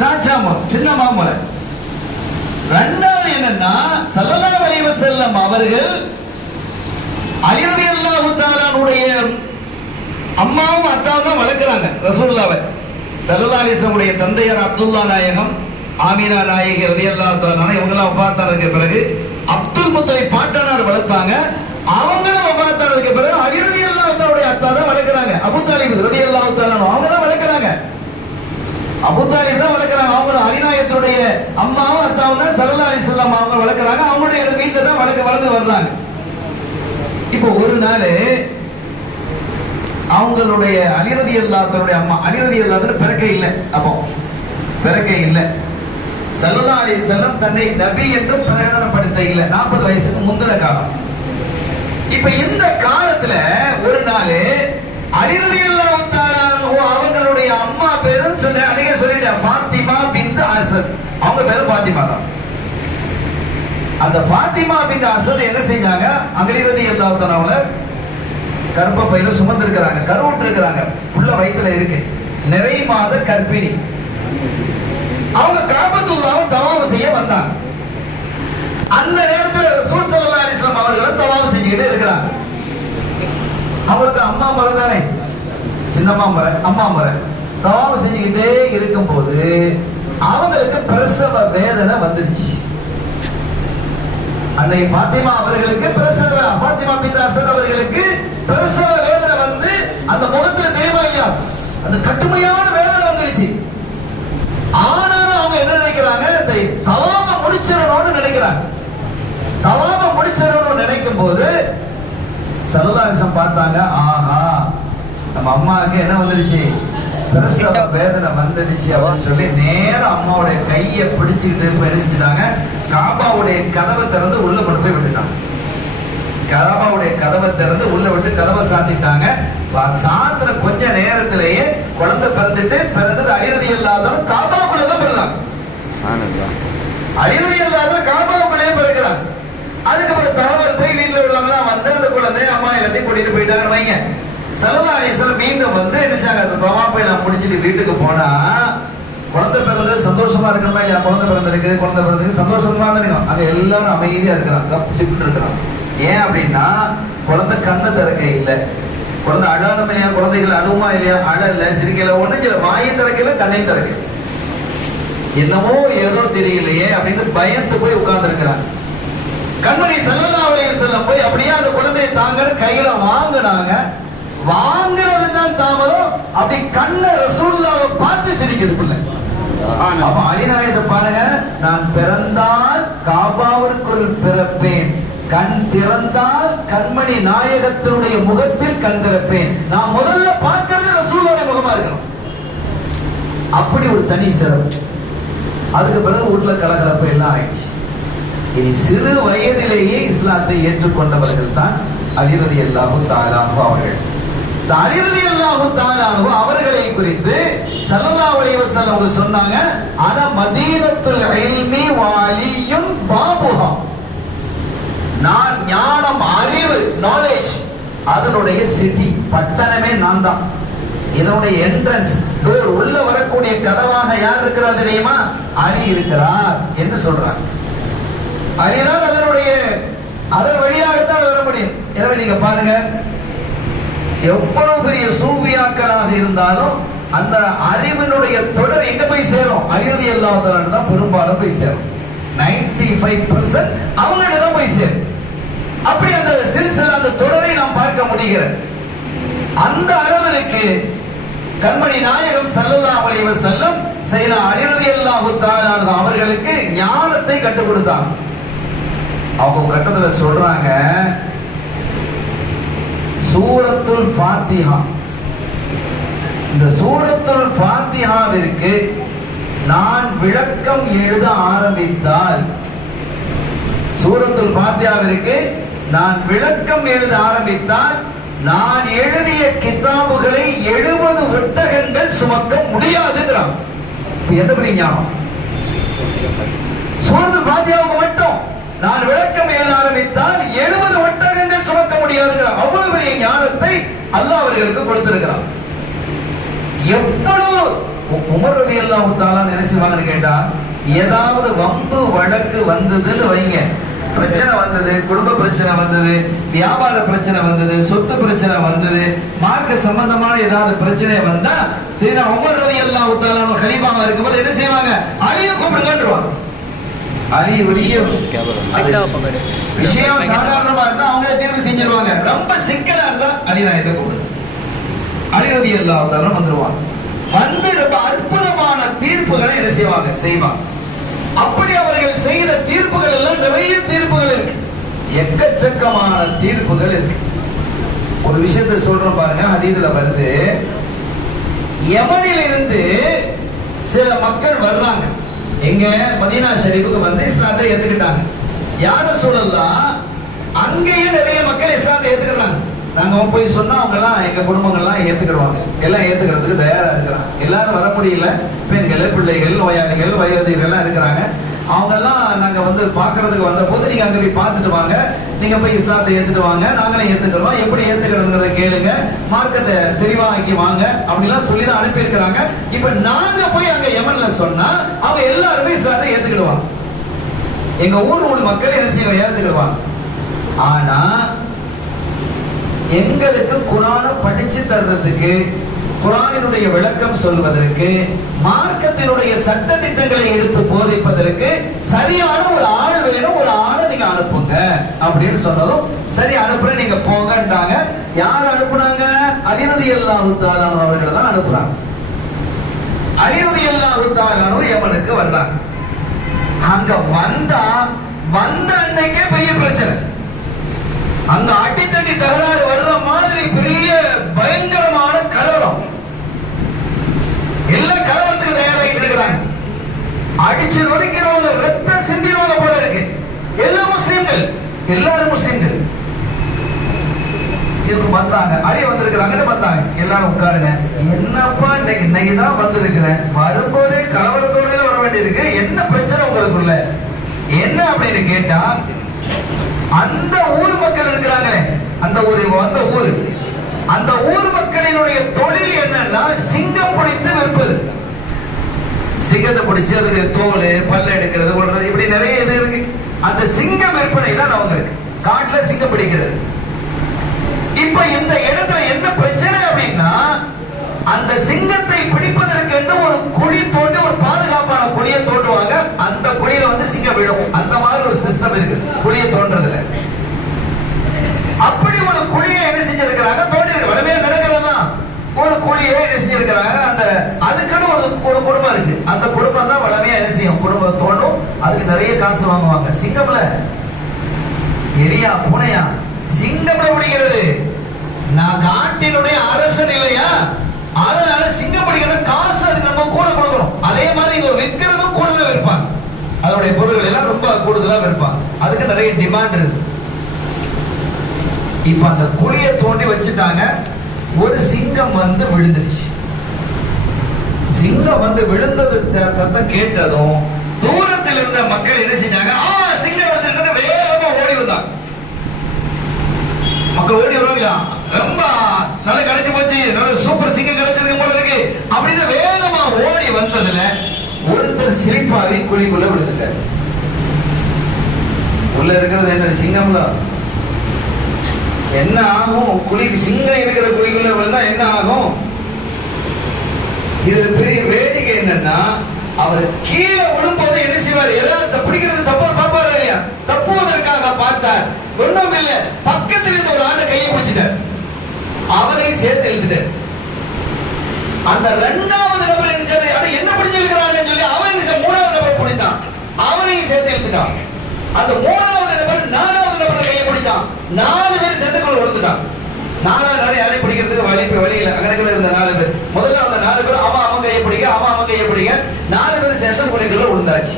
சாச்சா மகன், சின்ன மாமன். இரண்டாவது என்னன்னா, ஸல்லல்லாஹு அலைஹி வஸல்லம் அவர்கள் அலி ரலியல்லாஹு தஆலா அன்ஹுடைய அம்மாவும் அத்தாவும் தான் வளர்க்கிறாங்க ரசூலுல்லாஹ்வை. ஸல்லல்லாஹு அலைஹி வஸல்லம் உடைய தந்தையார் அப்துல்லா நாயகம், ஆமினா நாயகி ரலியல்லாஹு தஆலா அன்ஹா இவங்கெல்லாம் வஃபாத்தானதுக்கு பிறகு அப்துல் முத்தலிப் பாட்டனார் வளர்த்தாங்க. அவங்களும் வஃபாத்தானதுக்கு பிறகு அலி ரலியல்லாஹு தஆலாவுடைய அத்தா தான் வளர்க்கறாங்க. அபூ தாலிப் ரலியல்லாஹு தஆலா அன்ஹு அவங்க தான் வளர்க்கறாங்க. அபூ தாலிப் தான் வளர்க்கறாங்க. அவங்க அலி நாயகத்துடைய அம்மாவும் அத்தாவும் தான் ஸல்லல்லாஹு அலைஹி வஸல்லம் அவங்க வளர்க்கறாங்க. அவங்களுடைய வீட்ல தான் வளர்ந்து வர்றாங்க. இப்போ ஒரு நாள் அவங்களுடைய அலி ரலியல்லாஹு தஆலாவுடைய அம்மா, அலி ரலியல்லாஹு தஆலா பிறக்கே இல்லை, அப்போ பிறக்கே இல்லை. ஸல்லல்லாஹு அலைஹி வஸல்லம் தன்னை நபி என்று பிரகடனப்படுத்த இல்லை, 40 வயசுக்கு முந்தின காலம். இப்ப இந்த காலத்துல ஒரு நாள் அலி ரலியல்லாஹு தஆலா அன்ஹு அவங்களுடைய அம்மா பேரும் அன்னைக்கே சொல்லிட்டேன், ஃபாத்திமா பின்த் அஸத். அவங்க பேரும் ஃபாத்திமா தான். அந்த ஃபாத்திமா பின்த் அஸத் என்ன செஞ்சாங்க, அலி ரலியல்லாஹு தஆலாவை கர்ப்பப்பையில சுமந்திருக்கிறாங்க, கருவுற்று இருக்கிறாங்க, உள்ள வயித்துல இருக்கு, நிறை மாத கர்ப்பிணி. அவங்க காபத்துல்லாஹ்வை தவாஃப் செய்ய வந்தாங்க. அந்த நேரத்தில் ரசூல் ஸல்லல்லாஹு அலைஹி வஸல்லம் அவர்கள் தவாஃப் செஞ்சுக்கிட்டே இருக்கிறாங்க. அவங்களுக்கு அம்மா மலை தானே, சின்னம்மா மலை, அம்மா மலை. தவாஃப் செஞ்சுக்கிட்டே இருக்கும்போது அவங்களுக்கு பிரசவ வேதனை வந்துருச்சு. அன்னை ஃபாத்திமா அவர்களுக்கு ஃபாத்திமா பின்த் அஸத் அவர்களுக்கு பிரசவ வேதனை வந்து அந்த முகத்துல தெரியுமா இல்லையா, அந்த கடுமையான வேதனை வந்துருச்சு. ஆனாலும் அவங்க என்ன நினைக்கிறாங்க, தவாஃப முடிச்சிடணும்னு நினைக்கிறாங்க. தவாஃப முடிச்சிடணும்னு நினைக்கும் போது ஸல்லல்லாஹு அலைஹி வஸல்லம் பார்த்தாங்க, ஆஹா நம்ம அம்மாவுக்கு என்ன வந்துருச்சு, பிரசவ வேதனை வந்துடுச்சு அப்படின்னு சொல்லி நேரம் அம்மாவுடைய கையை பிடிச்சுக்கிட்டு என்ன செஞ்சுட்டாங்க, காபாவுடைய கதவை திறந்து உள்ள கொண்டு போய் விட்டுட்டாங்க. காபாவுடைய கதவை திறந்து உள்ள விட்டு கதவை சாத்திட்டாங்க. சாத்திர கொஞ்ச நேரத்திலேயே குழந்தை பிறந்தது அலி ரலியல்லாஹு தஆலா காபாவுக்குள்ளதான் பிறந்தாங்க. அலி ரலியல்லாஹு தஆலா காபாவுக்குள்ளே பிறக்கிறாங்க. அதுக்கப்புறம் தகவல் போய் வீட்டுல உள்ளவங்க வந்து அந்த குழந்தை அம்மா எல்லாத்தையும் கூட்டிட்டு போயிட்டாங்கன்னு வைங்க. ஸல்லல்லாஹு அலைஹி வஸல்லம் மீண்டும் வந்து என்ன செஞ்சாங்க, அந்த தவாஃபை எல்லாம் முடிச்சிட்டு வீட்டுக்கு போனா குழந்தை பிறந்தது சந்தோஷமா இருக்கணுமா இல்லையா, குழந்தை பிறந்ததுக்கு சந்தோஷமா இருக்கும். அங்க எல்லாரும் அமைதியா இருக்கிறாங்க, கப்சிப்னு இருக்கிறாங்க. ஏன் அப்படின்னா குழந்தை கண்ணை திறக்க இல்லை, குழந்தை அழாதமா இல்லையா, குழந்தைகள் அழுவுமா இல்லையா, அழல சிரிக்கல, ஒண்ணு சில வாயும் திறக்கல கண்ணையும் திறக்கல, என்னமோ ஏதோ தெரியலையே அப்படின்னு பயந்து போய் உட்கார்ந்து இருக்கிறாங்க. கண்மணி ஸல்லல்லாஹு அலைஹி வஸல்லம் போய் அப்படியே அந்த குழந்தையை தாங்கன்னு கையில வாங்கினாங்க. வாங்குறது தான் தாமதம், அப்படி கண்ண ரசூலுல்லாஹ்வை பார்த்து சிரிக்குது பிள்ளை. அப்ப அலி நாயகத்தை பாருங்க, நான் பிறந்தால் காபாவிற்குள் பிறப்பேன், கண் திறந்தால் கண்மணி நாயகத்தினுடைய முகத்தில் கண் திறப்பேன். நான் முதல்ல பார்க்கிறது ரசூலுல்லாஹ்வுடைய முகமா இருக்கணும். அப்படி ஒரு தனி சிறப்பு. அதுக்கு பிறகு வீட்டுல கலகலப்பு எல்லாம் ஆயிடுச்சு. இனி சிறு வயதிலேயே இஸ்லாத்தை ஏற்றுக்கொண்டவர்கள் தான் அலி ரலியல்லாஹு தஆலா அன்ஹு அவர்கள். அலி ரலியல்லாஹு தஆலா அன்ஹு அவர்களை குறித்து ஸல்லல்லாஹு அலைஹி வஸல்லம் சொன்னாங்க, அன மதீனத்துல் இல்மி வ அலியுன் பாபுஹா. நான் ஞானம், அறிவு, நாலேஜ் அதனுடைய சிட்டி, பட்டணமே நான் தான். இதனுடைய என்ட்ரன்ஸ் டோர், உள்ள வரக்கூடிய கதவாக யார் இருக்கிறார் தெரியுமா, அலி இருக்கிறார் என்று சொல்றாங்க. அலிதான் அதன் வழியாகத்தான் வர முடியும். எனவே நீங்க பாருங்க, எவ்வளவு பெரிய சூஃபியாக்களாக இருந்தாலும் அந்த அறிவினுடைய தொடர் எங்க போய் சேரும், அலி ரலியல்லாஹு தஆலா தான் பெரும்பாலும் போய் சேரும். 95% அவங்கள்ட்ட தான் போய் சேரும். அப்படி அந்த சில்சிலா, அந்த தொடரை நாம் பார்க்க முடிகிறது. அந்த அளவிற்கு கண்மணி நாயகம் ஸல்லல்லாஹு அலைஹி வஸல்லம் சையதுனா அலி ரலியல்லாஹு தஆலா அவர்களுக்கு ஞானத்தை கற்றுக் கொடுத்தாங்க. அவங்க கட்டத்துல சொல்றாங்க, சூரத்துல் ஃபாத்திஹா, இந்த சூரத்துல் ஃபாத்திஹாவிற்கு நான் விளக்கம் எழுத ஆரம்பித்தால், சூரத்துல் ஃபாத்திஹாவிற்கு நான் விளக்கம் எழுத ஆரம்பித்தால் நான் எழுதிய கிதாபுகளை 70 ஒட்டகங்கள் சுமக்க முடியாதுங்கிறான். என்ன பெரிய ஞானம்! சூரத்துல் ஃபாத்திஹாவுக்கு மட்டும் நான் விளக்கம் எழுத ஆரம்பித்தால் 70 ஒட்டகங்கள் சுமக்க முடியாதுங்கிறான். அவ்வளவு பெரிய ஞானத்தை அல்லாஹ் அவர்களுக்கு கொடுத்திருக்கிறான். எவ்வளவு உமர் ரலியல்லாஹு தஆலா என்ன செய்வாங்கன்னு கேட்டா, ஏதாவது வம்பு வழக்கு வந்ததுன்னு வைங்க, பிரச்சனை வந்தது, குடும்ப பிரச்சனை வந்தது, வியாபார பிரச்சனை வந்தது, சொத்து பிரச்சனை வந்தது, மார்க்க சம்பந்தமான ஏதாவது பிரச்சனை வந்தா சரி, உமர் ரலியல்லாஹு தஆலா கலீஃபாவா இருக்கும்போது என்ன செய்வாங்க, அலியை கூப்பிடுங்கன்றுவாங்க. அலி வெளிய விஷயம் சாதாரணமா இருந்தா அவங்களே தீர்வு செஞ்சிருவாங்க. ரொம்ப சிக்கலா இருந்தா அலி நாயத்தை கூப்பிடுங்க, அலி ரலியல்லாஹு தஆலா வந்துருவாங்க. வந்து ரொம்ப அற்புதமான தீர்ப்புகளை என்ன செய்வாங்க. அப்படி அவர்கள் செய்த தீர்ப்புகள் எல்லாம் நிறைய தீர்ப்புகள் இருக்கு, எக்கச்சக்கமான தீர்ப்புகள் இருக்கு. ஒரு விஷயத்தை சொல்றோம் பாருங்க, ஹதீஸ்ல வருது, யமனில் இருந்து சில மக்கள் வர்றாங்க, எங்க மதீனா ஷரீஃபுக்கு வந்து இஸ்லாத்தை ஏத்துக்கிட்டாங்க. யார சொல்லலாம், அங்கேயே நிறைய மக்கள் இஸ்லாத்தை ஏத்துக்கிறாங்க. நாங்க போய் சொன்னா அவங்க எல்லாம் எங்க குடும்பங்கள்லாம் ஏத்துக்கிடுவாங்க, எல்லாம் ஏத்துக்கிறதுக்கு தயாரா இருக்கிறாங்க. எல்லாரும் வர முடியல, பெண்கள், பிள்ளைகள், நோயாளிகள், வயோதிகர்கள் எல்லாம் இருக்கிறாங்க. அவங்க எல்லாம் நாங்க வந்து பாக்குறதுக்கு வந்த போது, நீங்க அங்க போய் பார்த்துட்டு வாங்க, நீங்க போய் இஸ்லாத்தை ஏத்துட்டு வாங்க, நாங்களே ஏத்துக்கிறோம், எப்படி ஏத்துக்கிறதுங்கிறத கேளுங்க, மார்க்கத்தை தெளிவாக்கி வாங்க, அப்படிலாம் சொல்லிதான் அனுப்பி இருக்கிறாங்க. இப்ப நாங்க போய் அங்க யமன்ல சொன்னா அவங்க எல்லாருமே இஸ்லாத்தை ஏத்துக்கிடுவாங்க, எங்க ஊர் மக்கள் என்ன செய்ய ஏத்துக்கிடுவாங்க. ஆனா எங்களுக்கு குர்ஆனை படிச்சு தர்றதுக்கு, குர்ஆனினுடைய விளக்கம் சொல்வதற்கு, மார்க்கத்தினுடைய சட்ட திட்டங்களை எடுத்து போதிப்பதற்கு சரியான ஒரு ஆள் வேணும், ஒரு ஆளை நீங்க அனுப்புங்க அப்படின்னு சொன்னதும் சரி அனுப்புறேன், நீங்க போங்கன்றாங்க. யார் அனுப்புனாங்க? அலி ரலியல்லாஹு தஆலா அவர்கள் தான் அனுப்புறாங்க. அலி ரலியல்லாஹு தஆலா யமனுக்கு வர்றாங்க. அங்க வந்த அன்னைக்கே பெரிய பிரச்சனை. அங்க அடித்தடி தகராறு வர்ற மாதிரி பெரிய பயங்கரமான கலவரம். எல்லாம் கலவரத்துக்கு தயாராகிட்டு இருக்கிறாங்க. அடிச்சு நொறுக்கிறவங்க, ரத்த சிந்திடுவாங்க போல இருக்கு. எல்லாரும் முஸ்லிம்கள் இதுக்கு வந்தாங்க, அலி வந்திருக்கிறாங்கன்னு வந்தாங்க. எல்லாரும் உட்காருங்க, என்னப்பா இன்னைக்கு தான் வந்திருக்கிறேன், வரும்போதே கலவரத்தோட வர வேண்டியிருக்கு, என்ன பிரச்சனை உங்களுக்குள்ள என்ன அப்படின்னு கேட்டா, அந்த ஊர் மக்கள் இருக்கிறாங்களே, அந்த ஊர் மக்களினுடைய தொழில் என்னன்னா சிங்கம் பிடித்து விற்பது. சிங்கத்தை பிடிச்சு அதனுடைய தோல், பல்ல எடுக்கிறது, போடுறது, இப்படி நிறைய இது இருக்கு. அந்த சிங்கம் விற்பனை தான் அவங்களுக்கு, காட்டுல சிங்கம் பிடிக்கிறது. இப்ப இந்த இடத்துல என்ன பிரச்சனை அப்படின்னா, அந்த சிங்கத்தை பிடிப்பதற்கு ஒரு குழி தோண்டி, ஒரு பாதுகாப்பான குழியை தோண்டுவாங்க. அந்த குழியில வந்து சிங்கம் விழும். அந்த மாதிரி ஒரு சிஸ்டம் இருக்கு குழியை தோன்றதுல. அப்படி ஒரு குழியை என்ன செஞ்சிருக்கிறாங்க, தோண்டி வளமையா நடக்கிறதா ஒரு குழியை என்ன செஞ்சிருக்கிறாங்க. அந்த அதுக்குன்னு ஒரு குடும்பம் இருக்கு, அந்த குடும்பம் தான் வளமையா என்ன செய்யும், குடும்பம் தோண்டும். அதுக்கு நிறைய காசு வாங்குவாங்க. சிங்கம்ல எலியா பூனையா, சிங்கம்ல பிடிக்கிறது. நான் காட்டினுடைய அரசன் இல்லையா, அதனால சிங்கம் பிடிக்கிற காசு அதுக்கு நம்ம கூட கொடுக்கணும். அதே மாதிரி இங்க விற்கிறதும் கூடுதலா விற்பாங்க, அதோடைய பொருட்கள் எல்லாம் ரொம்ப கூடுதலா விற்பாங்க. அதுக்கு நிறைய டிமாண்ட் இருக்கு. இப்ப அந்த குழியை தோண்டி வச்சுட்டாங்க. ஒரு சிங்கம் வந்து விழுந்துருச்சு. சிங்கம் வந்து விழுந்தது சத்தம் கேட்டதும் தூரத்தில் இருந்த மக்கள் என்ன செஞ்சாங்க, சிங்கம் விழுந்துட்டு வேகமா ஓடி வந்தாங்க. மக்கள் ஓடி வருவாங்களா, ரொம்ப நல்லா கிடைச்சு போச்சு, நல்ல சூப்பர் சிங்கம் கிடைச்சிருக்கு போல இருக்கு அப்படின்னு வேகமா ஓடி வந்ததுல ஒருத்தர் சிரிப்பாவி குழிக்குள்ள விழுந்துட்டார். உள்ள இருக்கிறது என்ன, சிங்கம்ல. என்ன ஆகும், குழிக்கு சிங்கம் இருக்கிற குழிக்குள்ள விழுந்தா என்ன ஆகும்? இதுல பெரிய வேடிக்கை என்னன்னா, அவர் கீழே விழும்போது என்ன செய்வார், ஏதாவது பிடிக்கிறது தப்பா பார்ப்பாரு இல்லையா, தப்புவதற்காக பார்த்தார். ஒண்ணும் இல்ல, பக்கத்தில் இருந்த ஒரு ஆண்டை கையை பிடிச்சிட்டார், அவனை சேர்த்து இழுத்துட்டார். அந்த இரண்டாவது நபர் என்ன செய்ய, என்ன பிடிச்சு இழுக்கிறான்னு சொல்லி அவன் மூணாவது நபர் பிடித்தான், அவனையும் சேர்த்து இழுத்துட்டான். அந்த மூணாவது நபர் நாலாவது நபர் கையை பிடிச்சான். 4 பேர் சேர்த்துக்குள்ள விழுந்துட்டான். 4வது நபர் யாரையும் பிடிக்கிறதுக்கு வழி இல்லை. கணக்கில் இருந்த 4 பேர், முதல்ல அந்த 4 பேர் அவன் கையை பிடிக்க, அவன் கையை பிடிக்க, 4 பேர் சேர்த்து குழிக்குள்ள விழுந்தாச்சு.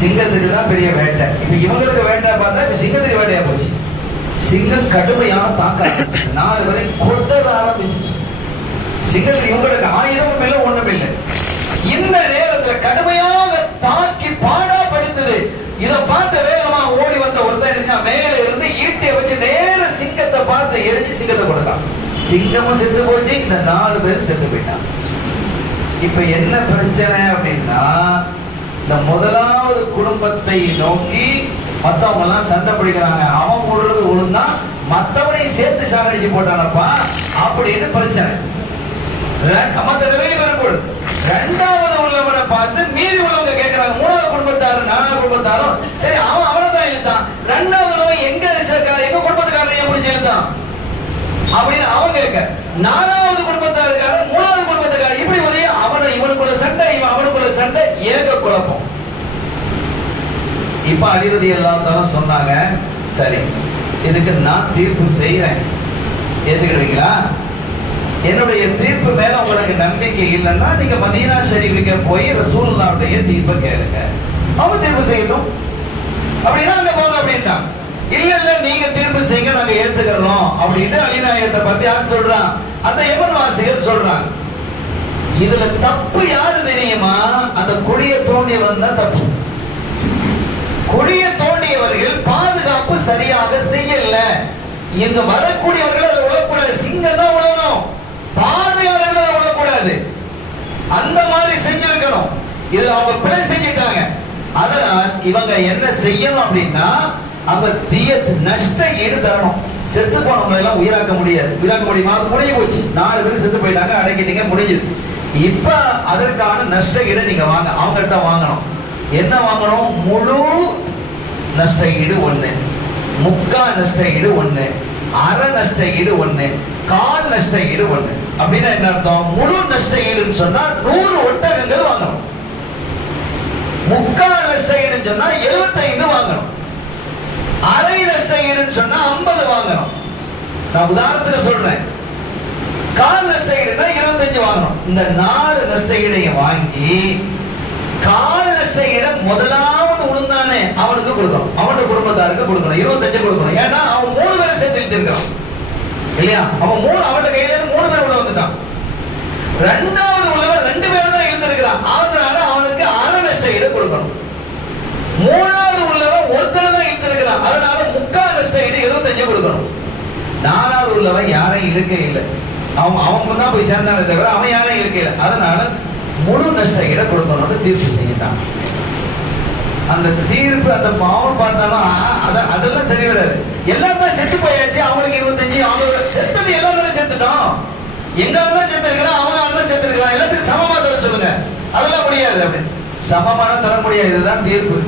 சிங்கத்துக்கு தான் பெரிய வேட்டை. இப்ப இவங்களுக்கு வேட்டை பார்த்தா இப்ப சிங்கத்துக்கு வேட்டையா போச்சு. சிங்கம் கடுமையான தாக்க ஆரம்பிச்சு 4 வரை கொட்டர ஆரம்பிச்சு. சிங்கத்துக்கு இவங்களுக்கு ஆயுதமும் இல்லை ஒண்ணும் இல்லை. இந்த நேரத்தில் கடுமையாக தாக்கி பாடாப்படுத்துது. இதை பார்த்து வேகமா ஓடி வந்த ஒருத்தர் மேல இருந்து ஈட்டியை வச்சு நேர சிங்கத்தை பார்த்து எரிஞ்சு சிங்கத்தை கொடுத்தான். சிங்கமும் செத்து போச்சு, இந்த 4 பேர் செத்து போயிட்டாங்க. இப்ப என்ன பிரச்சனை அப்படின்னா, இந்த முதலாவது குடும்பத்தை நோக்கி மத்தவங்க எல்லாம் சண்டை பிடிக்கிறாங்க. அவன் போடுறது ஒழுங்கா மத்தவனையும் சேர்த்து சாகடிச்சு போட்டானப்பா அப்படின்னு பிரச்சனை. மத்த நிறைய பேருக்குள் இரண்டாவது உள்ளவனை பார்த்து மீதி உள்ளவங்க கேட்கிறாங்க. 3வது குடும்பத்தாரும் 4வது குடும்பத்தாரும் சரி அவன் அவனதான் இழுத்தான், 2வது எங்க எங்க குடும்பத்துக்காரன் ஏன் பிடிச்சி இழுத்தான் அப்படின்னு அவன் கேட்க, 4வது குடும்பத்தாருக்காரன் 3வது குடும்பத்துக்காரன் இப்படி ஒரு அவனை இவனுக்குள்ள சண்டை, இவன் அவனுக்குள்ள சண்டை, ஏக குழப்பம். இப்ப அலிரதி எல்லாம் சொன்னாங்க, சரி இதுக்கு நான் தீர்ப்பு செய்யறேன், ஏத்துக்கிடுவீங்களா? என்னுடைய தீர்ப்பு மேல உங்களுக்கு நம்பிக்கை இல்லைன்னா நீங்க மதீனா ஷரீஃபுக்கு போய் ரசூலுல்லாஹ்வுடைய தீர்ப்பை கேளுங்க, அவங்க தீர்ப்பு செய்யட்டும் அப்படின்னா அங்க போங்க அப்படின்ட்டான். இல்ல இல்ல நீங்க தீர்ப்பு செய்யுங்க நாங்க ஏத்துக்கிறோம் அப்படின்னு அலிநாயகத்தை பத்தி யார் சொல்றான்? அந்த யமன் வாசிகள் சொல்றாங்க. இதுல தப்பு யாரு தெரியுமா? அந்த குழிய தோண்டி வந்தா தப்பு. குழிய தோண்டியவர்கள் பாதுகாப்பு சரியாக செய்யல. இங்க வரக்கூடியவர்கள் அதை உழக்கூடாது, சிங்கம் தான் உழணும், பார்வையாளர்கள் உழக்கூடாது. அந்த மாதிரி செஞ்சிருக்கணும். இதுல அவங்க பிழை செஞ்சிட்டாங்க. அதனால் இவங்க என்ன செய்யணும் அப்படின்னா, அவங்க தீயத்து நஷ்ட ஈடு தரணும். செத்து போனவங்க எல்லாம் உயிராக்க முடியாது. உயிராக்க முடியுமா? அது முடிஞ்சு போச்சு. 4 பேர் செத்து போயிட்டாங்க, அடக்கிட்டீங்க, முடிஞ்சது. இப்ப அதற்கான நஷ்ட ஈடு நீங்க வாங்க, அவங்கள்ட்ட வாங்கணும். என்ன வாங்கணும்? முழு நஷ்ட ஈடு 1, முக்கால் நஷ்ட ஈடு 1, அரை நஷ்ட ஈடு 1, கால் நஷ்ட ஈடு 1. அப்படின்னா என்ன அர்த்தம்? முழு நஷ்ட ஈடுன்னு சொன்னா 100 ஒட்டகங்கள் வாங்கணும். முக்கால் நஷ்ட ஈடுன்னு சொன்னா 75 வாங்கணும். அரை நஷ்ட ஈடுன்னு சொன்னா 50 வாங்கணும். நான் உதாரணத்துக்கு சொல்றேன். கால் நஷ்ட ஈடுன்னா 25 வாங்கணும். இந்த 4 நஷ்ட ஈடையும் வாங்கி கால் நஷ்ட ஈட முதலாவது உளுந்தானே அவனுக்கு கொடுக்கணும், அவனோட குடும்பத்தாருக்கு கொடுக்கணும், 25 கொடுக்கணும். ஏன்னா அவன் 3 பேரை சேர்த்து இருக்கான் இல்லையா? அவன் அவன் கையில இருந்து 3 பேர் உள்ள வந்துட்டான். 2வது உள்ளவன் 2 பேர் தான் இழுத்திருக்கிறான். அதனால அவனுக்கு அரை நஷ்ட ஈடு கொடுக்கணும். 3வது உள்ளவன் ஒருத்தர் தான் இழுத்திருக்கிறான். அதனால முக்கால் நஷ்ட ஈடு 25 கொடுக்கணும். 4வது உள்ளவன் யாரையும் இழுக்க இல்லை, அவன் தான் போய் சேர்ந்தானே தவிர அவன் யாரையும் இழுக்க இல்லை. அதனால முழு நஷ்ட ஈட கொடுக்கணும்னு தீர்ப்பு செய்யிட்டான். அந்த தீர்ப்பு அந்த பாவம் பார்த்தாலும் அதெல்லாம் சரி வராது. எல்லாம் தான் செத்து போயாச்சு. அவனுக்கு 25, அவங்க செத்தது எல்லாம் தானே செத்துட்டோம். எங்க தான் செத்து இருக்கிறான், அவங்க தான் செத்து இருக்கிறான், எல்லாத்துக்கும் சமமா தர சொல்லுங்க. அதெல்லாம் முடியாது. அப்படின்னு சமமான தர முடியாது. இதுதான் தீர்ப்பு.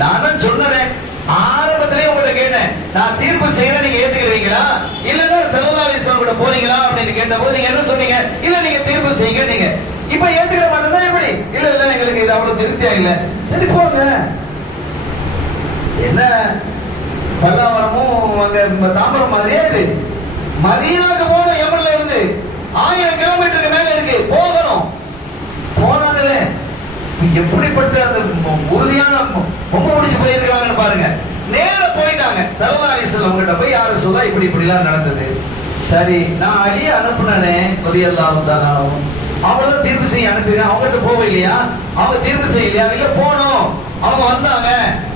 நான் தான் சொன்னேன் ஆரம்பத்திலேயே உங்கள்கிட்ட கேட்டேன், நான் தீர்ப்பு செய்யறேன், நீங்க ஏத்துக்கிறீங்களா இல்லன்னா ஸல்லல்லாஹு அலைஹி வஸல்லம் கூட போறீங்களா அப்படின்னு கேட்ட போது நீங்க என்ன சொன்னீங்க? இல்ல நீங்க தீர்ப்பு செய்யுங்க. நீங்க இப்ப ஏத்துக்கிற மாட்டேன்னா எப்படி? இல்ல இல்ல எங்களுக்கு இது அவ்வளவு திருப்தியா இல்ல. சரி போங்க. என்ன பல்லாவரமும் அங்க தாம்பரம் மாதிரியே இது. மதீனாக்கு போகணும், யமன்ல இருந்து 1000 கிலோமீட்டருக்கு மேல இருக்கு, போகணும். போனாங்களே எப்படிப்பட்ட அந்த உறுதியான ரொம்ப முடிச்சு போயிருக்காங்கன்னு பாருங்க. நேர போயிட்டாங்க. ஸல்லல்லாஹு அலைஹி வஸல்லம் கிட்ட போய் யார சொல்ல இப்படி எல்லாம் நடந்தது. சரி நான் அலிய அனுப்புனனே ரலியல்லாஹு தஆலா அவங்களும் தீர்ப்பு செய்ய அனுப்பிடுறேன். அவங்ககிட்ட போக இல்லையா? அவங்க தீர்ப்பு செய்யலையா? இல்ல போனோம். அவங்க வந்தாங்க,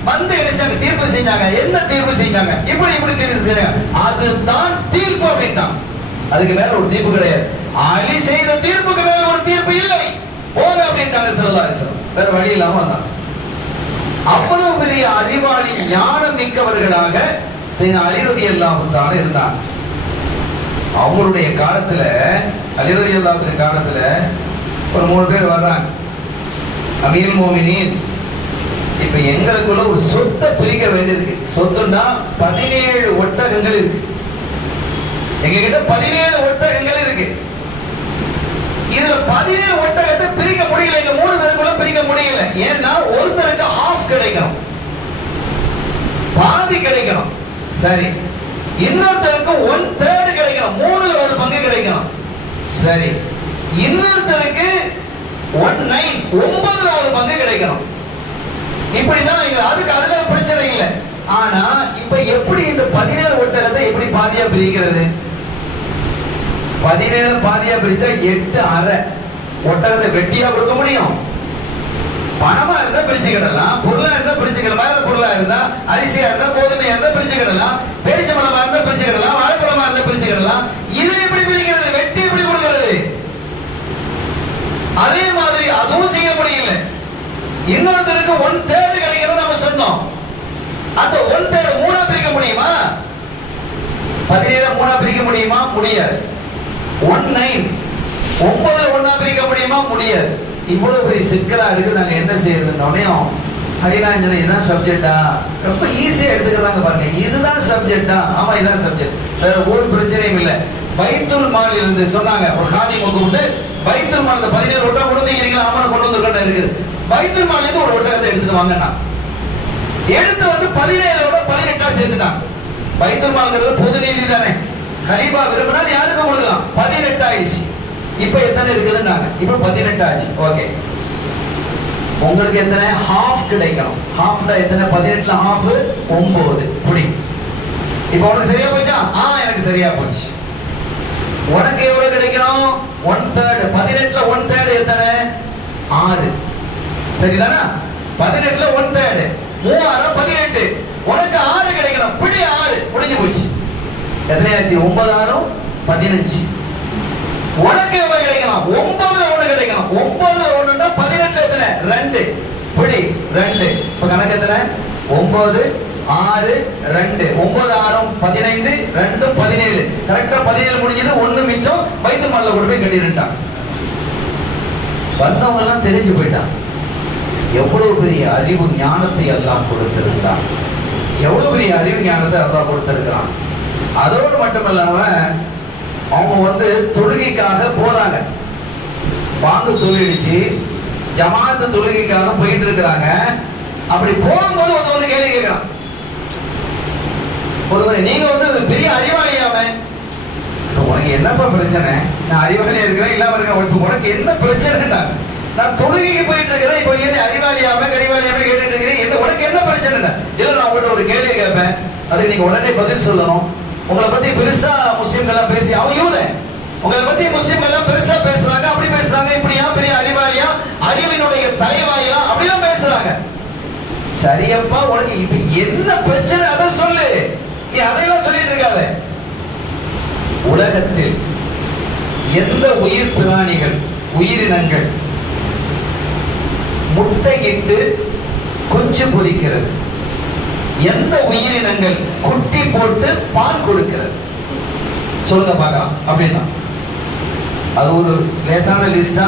வந்து என்ன தீர்ப்பு செஞ்சாங்க. என்ன தீர்ப்பு செஞ்சாங்க? இப்படி தீர்ப்பு செஞ்சாங்க. அதுதான் தீர்ப்பு அப்படின்ட்டான். அதுக்கு மேல ஒரு தீர்ப்பு கிடையாது. அலி செய்த தீர்ப்புக்கு மேல ஒரு தீர்ப்பு இல்லை, போங்க அப்படின்ட்டாங்க ஸல்லல்லாஹு அலைஹி வஸல்லம். வேற வழி இல்லாம வந்தாங்க. அவ்வளவு பெரிய அறிவாளி ஞானம் மிக்கவர்களாக சையதுனா அலி ரலியல்லாஹு தஆலா இருந்தாங்க. அவங்களுடைய காலத்துல, அலி ரலியல்லாஹு காலத்துல ஒரு 3 பேர் வர்றாங்க. அமீருல் மோமினீன், இப்ப எங்களுக்குள்ள ஒரு சொத்தை பிரிக்க வேண்டியிருக்கு. சொத்துன்னா 17 ஒட்டகங்கள் இருக்கு. எங்க கிட்ட 17 ஒட்டகங்கள் இருக்கு. இதுல 17 ஒட்டகத்தை பிரிக்க முடியல. எங்க 3 பேருக்குள்ள பிரிக்க முடியல. ஏன்னா ஒருத்தருக்கு ஹாஃப் கிடைக்கணும், பாதி கிடைக்கணும். சரி, இன்னொருத்தருக்கு 1/3 கிடைக்கணும், 3ல ஒரு பங்கு கிடைக்கணும். சரி, இன்னொருத்தருக்கு 9ல ஒரு பங்கு கிடைக்கணும். இப்படிதான். அதுக்கு அதுல பிரச்சனை இல்லை. ஆனா இப்ப எப்படி இந்த 17 ஒட்டகத்தை எப்படி பாதியா பிரிக்கிறது? 17 பாதியா பிரிச்சா 8 அரை ஒட்டகத்தை வெட்டியா கொடுக்க முடியும். பணமா இருந்தா பிரிச்சுக்கிடலாம், பொருளா இருந்தா பிரிச்சுக்கிடலாம், வேற பொருளா இருந்தா அரிசியா இருந்தா கோதுமையா இருந்தா பிரிச்சுக்கிடலாம், பேரிச்சம்பழமா இருந்தா பிரிச்சுக்கிடலாம், வாழைப்பழமா இருந்தா பிரிச்சுக்கிடலாம். இதை எப்படி பிரிக்கிறது? வெட்டி எப்படி கொடுக்கிறது? அதே மாதிரி அதுவும் செய்ய முடியல. இன்னொருத்தருக்கு 1/3 கிடைக்கணும் நம்ம சொன்னோம். அந்த 1/3 மூணா பிரிக்க முடியுமா? 17 மூணா பிரிக்க முடியுமா? முடியாது. 19 9 ஒண்ணா பிரிக்க முடியுமா? முடியாது. இவ்வளவு பெரிய சிக்கலா இருக்கு. நாங்க என்ன செய்யறதுன்னு ஹரிநாஞ்சன இதுதான் சப்ஜெக்டா? ரொம்ப ஈஸியா எடுத்துக்கிறாங்க பாருங்க. இதுதான் சப்ஜெக்டா? ஆமா இதுதான் சப்ஜெக்ட். வேற ஒரு பிரச்சனையும் இல்லை. பைத்துல் மால் இருந்து சொன்னாங்க ஒரு காதி கூப்பிட்டு பைத்துல் மால் 17 ஒட்டகம் கொடுத்தீங்களா? ஆமா கொண்டு வந்துருக்கேன் இருக்குது. பைத்துல் மால் இருந்து ஒரு ஒட்டகத்தை எடுத்துட்டு வாங்கன்னா எடுத்து வந்து 17ஓட 18 சேர்த்துட்டாங்க. பைத்துல் மால்ங்கிறது பொது நீதி தானே. கலீஃபா விரும்பினால் யாருக்கு கொடுக்கலாம்? 18 ஆயிடுச்சு. இப்ப எத்தனை இருக்குதுன்னாங்க? இப்ப 18 ஆச்சு. ஓகே, உங்களுக்கு எத்தனை ஹாஃப் கிடைக்கணும்? ஹாஃப்டா எத்தனை? 18ல ஹாஃப் 9. புடி. இப்ப உனக்கு சரியா போச்சா? எனக்கு சரியா போச்சு. உனக்கு எவ்வளவு கிடைக்கணும்? 1/3. 18ல 1/3 எத்தனை? 6. சரிதானா? 18ல 1/3 3 6 18. உனக்கு 6 கிடைக்கணும். பிடி 6. முடிஞ்சு போச்சு. எத்தனை ஆச்சு? 9 6 15. உனக்கு எவ்வளவு கிடைக்கணும்? 9ல 1 கிடைக்கணும். 9ல 1ன்னா 18ல எத்தனை? 2. பிடி 2. இப்ப கணக்கு எத்தனை? 9 6 2. 9 6 15 2 17. கரெக்டா 17 முடிஞ்சது. 1 மிச்சம். பைத்துல் மால்ல கொண்டு போய் கட்டிட்டான். வந்தவங்க எல்லாம் தெரிஞ்சு போயிட்டான். எவ்வளவு பெரிய அறிவு ஞானத்தை அல்லாஹ் கொடுத்திருந்தான். எவ்வளவு பெரிய அறிவு ஞானத்தை அல்லாஹ் கொடுத்திருக்கிறான். அதோடு மட்டுமல்லாம அவங்க தொழுகைக்காக போறாங்க. வாங்க சொல்லிடுச்சு, ஜமாத்து தொழுகைக்காக போயிட்டு இருக்கிறாங்க. அப்படி போகும்போது வந்து கேள்வி கேட்கலாம். நீங்க பெரிய அறிவாளியாம, உனக்கு என்னப்பா பிரச்சனை? நான் அறிவாளியா இருக்கிறேன் இல்லாம இருக்கேன், உனக்கு என்ன பிரச்சனை? நான் தொழுகைக்கு போயிட்டு இருக்கிறேன். இப்ப நீ அறிவாளியாம கரிவாளியாம கேட்டுட்டு இருக்கிறேன். என்ன உனக்கு என்ன பிரச்சனை? இல்ல நான் உங்கள்கிட்ட ஒரு கேள்வி கேட்பேன், அதுக்கு நீங்க உடனே பதில் சொல்லணும். உங்களை பத்தி பெருசா முஸ்லிம்கள் பேசி அவங்க யூதன், உங்களை பத்தி முஸ்லிம்கள் பெருசா பேசுறாங்க, அப்படி பேசுறாங்க, இப்படியா பெரிய அறிவாளியா, அறிவினுடைய தலைவாயிலா அப்படிலாம் பேசுறாங்க. சரியப்பா, உனக்கு இப்ப என்ன பிரச்சனை அதை சொல்லு. நீ அதையெல்லாம் சொல்லிட்டு இருக்காத. உலகத்தில் எந்த உயிர் பிராணிகள் உயிரினங்கள் முட்டையிட்டு குஞ்சு பொரிக்கிறது? எந்த உயிரினங்கள் குட்டி போட்டு பால் கொடுக்கிறது? சொல்லுங்க பார்க்கலாம். அப்படின்னா அது ஒரு லேசான லிஸ்டா?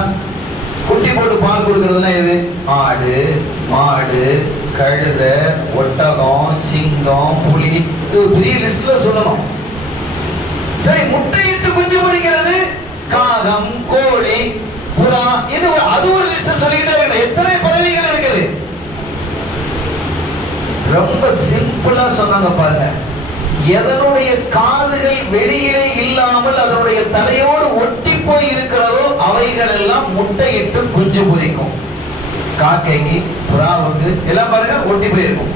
குட்டி போட்டு பால் கொடுக்கறதுனா எது? ஆடு, மாடு, கழுத, ஒட்டகம், சிங்கம், புலி. இது பெரிய லிஸ்ட்ல சொல்லணும். சரி, முட்டையிட்டு குஞ்சு பொரிக்கிறது காகம், கோழி, புறா, இன்னும் அது ஒரு லிஸ்ட் சொல்லிக்கிட்டே இருக்கு. எத்தனை பறவைகள் இருக்குது? ரொம்ப சிம்பிளா சொன்னாங்க பாருங்க. எதனுடைய காதுகள் வெளியிலே இல்லாமல் அதனுடைய தலையோடு ஒட்டி போய் இருக்கிறதோ அவைகள் எல்லாம் முட்டையிட்டு குஞ்சு பொரிக்கும். காக்கைக்கு, புறாவுக்கு எல்லாம் பாருங்க ஒட்டி போயிருக்கும்.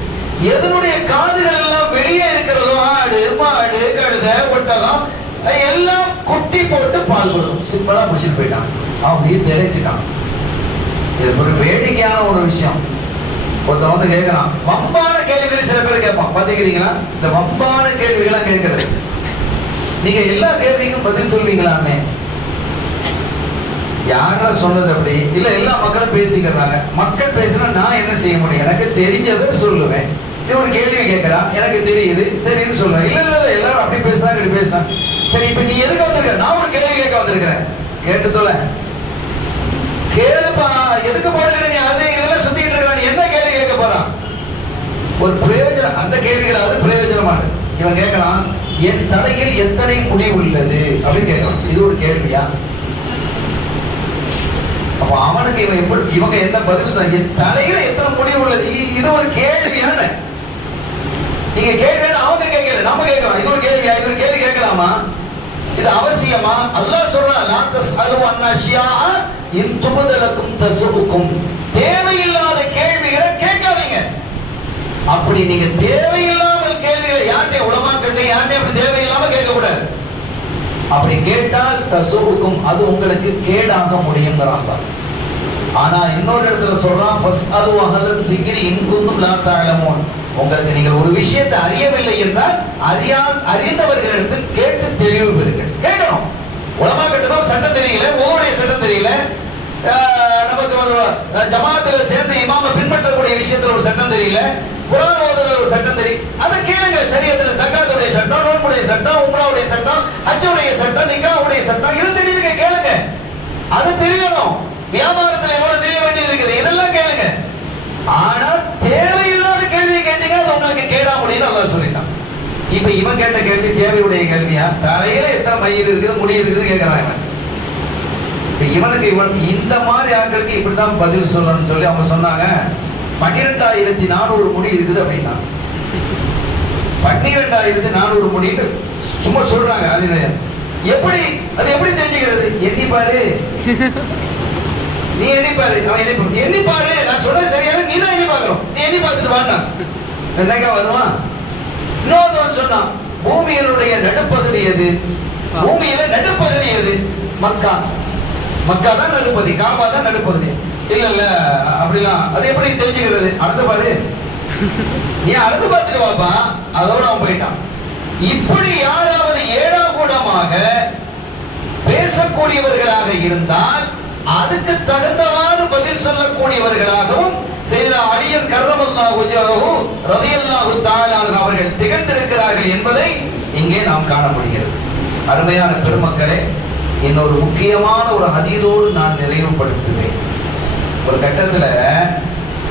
எதனுடைய காதுகள் எல்லாம் வெளியே இருக்கிறதோ ஆடு, மாடு, கழுத, ஒட்டகம் எல்லாம் குட்டி போட்டு பால் கொடுக்கும். சிம்பிளா முடிச்சுட்டு போயிட்டான். அப்படியே தெரிஞ்சுட்டான். இது ஒரு வேடிக்கையான ஒரு விஷயம். ஒருத்தன் கேட்கறான், வம்பான கேள்விகளை சில பேர் கேட்பான். பாத்தீங்களா? இந்த வம்பான கேள்விகளா கேட்கறது. நீங்க எல்லா கேள்விக்கும் பதில் சொல்வீங்களாமே? யாரா சொன்னது? அப்படி இல்ல, எல்லா மக்களும் பேசிக்கிறாங்க. மக்கள் பேசினா நான் என்ன செய்ய முடியும்? எனக்கு தெரிஞ்சதை சொல்லுவேன். இது ஒரு கேள்வி கேட்கறான், எனக்கு தெரியுது, சரின்னு சொல்லுவேன். இல்ல இல்ல இல்ல, எல்லாரும் அப்படி பேசுறாங்க, இப்படி பேசுறாங்க. சரி, இப்ப நீ எதுக்கு வந்திருக்க? நான் ஒரு கேள்வி கேட்க வந்திருக்கிறேன். கேட்டு தொலை. கேளுப்பா, எதுக்கு போட்டுக்கிட்டு நீ அது இதெல்லாம் சுத்திக்கிட்டு இருக்க? நீ என்ன கேள்வி கேட்க போறான்? ஒரு பிரயோஜனம், அந்த கேள்விகளாவது பிரயோஜனமானது. இவன் கேட்கலாம், என் தலையில் எத்தனை முடி உள்ளது அப்படின்னு கேட்கலாம். இது ஒரு கேள்வியா? அப்ப அவனுக்கு இவன் எப்படி, இவங்க என்ன பதில் சொல்ல? என் தலையில எத்தனை முடி உள்ளது? இது ஒரு கேள்வியான நீங்க கேள்வி அவங்க கேட்கல, நம்ம கேட்கலாம். இது ஒரு கேள்வியா? இது ஒரு கேள்வி கேட்கலாமா? இது அவசியமா? அல்லாஹ் சொல்றான், லா தஸ்அலு அன் அஷ்யா இன் துபதலக்கும் தசுக்கும். தேவையில்லாத கேள்விகளை கேட்காதீங்க. அப்படி நீங்க தேவையில்லாமல் கேள்விகளை யார்கிட்ட உலமா கேட்டு யார்கிட்ட அப்படி தேவையில்லாம கேட்கக்கூடாது. அப்படி கேட்டால் தசுவுக்கும் அது உங்களுக்கு கேடாக முடியுங்கிறாங்க. ஆனா இன்னொரு இடத்துல சொல்றான் ஃபஸ்அலு அஹ்லல் ஸிக்ரி இன் குன்தும் லா தஅலமூன். உங்களுக்கு நீங்கள் ஒரு விஷயத்தை அறியவில்லை என்றால் அறிந்தவர்களிடத்தில் கேட்டு தெளிவு பெறுங்கள். கேட்கணும். உலமா கிட்ட சட்டம் தெரியல, ஒவ்வொருடைய சட்டம் தெரியல, நமக்கு ஜமாத்துல சேர்ந்து இமாம பின்பற்றக்கூடிய விஷயத்துல ஒரு சட்டம் தெரியல, குர்ஆன் ஓதுறதுல ஒரு சட்டம் தெரியும், அதை கேளுங்க. ஷரியத்துல ஜகாத்துடைய சட்டம், நோன்புடைய சட்டம், உம்ராவுடைய சட்டம், ஹஜ்ஜுடைய சட்டம், நிக்காஹுடைய சட்டம், இது தெரியுதுங்க, கேளுங்க. அது தெரியணும். வியாபாரத்துல எவ்வளவு தெரிய வேண்டியது இருக்குது, இதெல்லாம் கேளுங்க. ஆனா தேவையில்லாத கேள்வியை கேட்டீங்க, அது உங்களுக்கு கேடா முடியும் அல்லாஹ் சொல்லிட்டான். இப்ப இவன் கேட்ட கேள்வி தேவையுடைய கேள்வியா? தலையில எத்தனை மயிர் இருக்குது, முடி இருக்குது கேட்கிறான் இவன். இவனுக்கு இவன் இந்த மாதிரி ஆட்களுக்கு இப்படிதான் பதில் சொல்லணும்னு சொல்லி அவங்க சொன்னாங்க. 12,400 முடி இருக்குது அப்படின்னா 12,400 முடி சும்மா சொல்றாங்க. அது எப்படி, அது எப்படி தெரிஞ்சுக்கிறது? எண்ணி பாரு, நீ எண்ணி பாரு, அவன் எண்ணி பாரு, நான் சொல்றது சரியான, நீ தான் எண்ணி பார்க்கணும், நீ எண்ணி பார்த்துட்டு வாண்டா என்னக்கா வருவான். இன்னொருத்தவன் சொன்னான், பூமியினுடைய நடுப்பகுதி எது? பூமியில நடுப்பகுதி எது? மக்கா. மக்கா தான் நடுப்பகுதி, காபா தான் நடுப்பகுதி. இல்ல இல்ல அப்படிலாம் அது எப்படி தெரிஞ்சுக்கிறது? அளந்து பாரு, நீ அளந்து பார்த்துட்டு வாப்பா. அதோட அவன் போயிட்டான். இப்படி யாராவது ஏடாகூடமாக பேசக்கூடியவர்களாக இருந்தால் அதுக்கு தகுந்தவாறு பதில் சொல்லக்கூடியவர்களாகவும் செய்த அலியன் கர்ரமல்லாஹு வஜஹு ரலியல்லாஹு தஆலா அவர்கள் திகழ்ந்திருக்கிறார்கள் என்பதை இங்கே நாம் காண முடிகிறது. அருமையான பெருமக்களே, இன்னொரு முக்கியமான ஒரு ஹதீஸோடு நான் நிறைவுபடுத்துவேன். ஒரு கட்டத்துல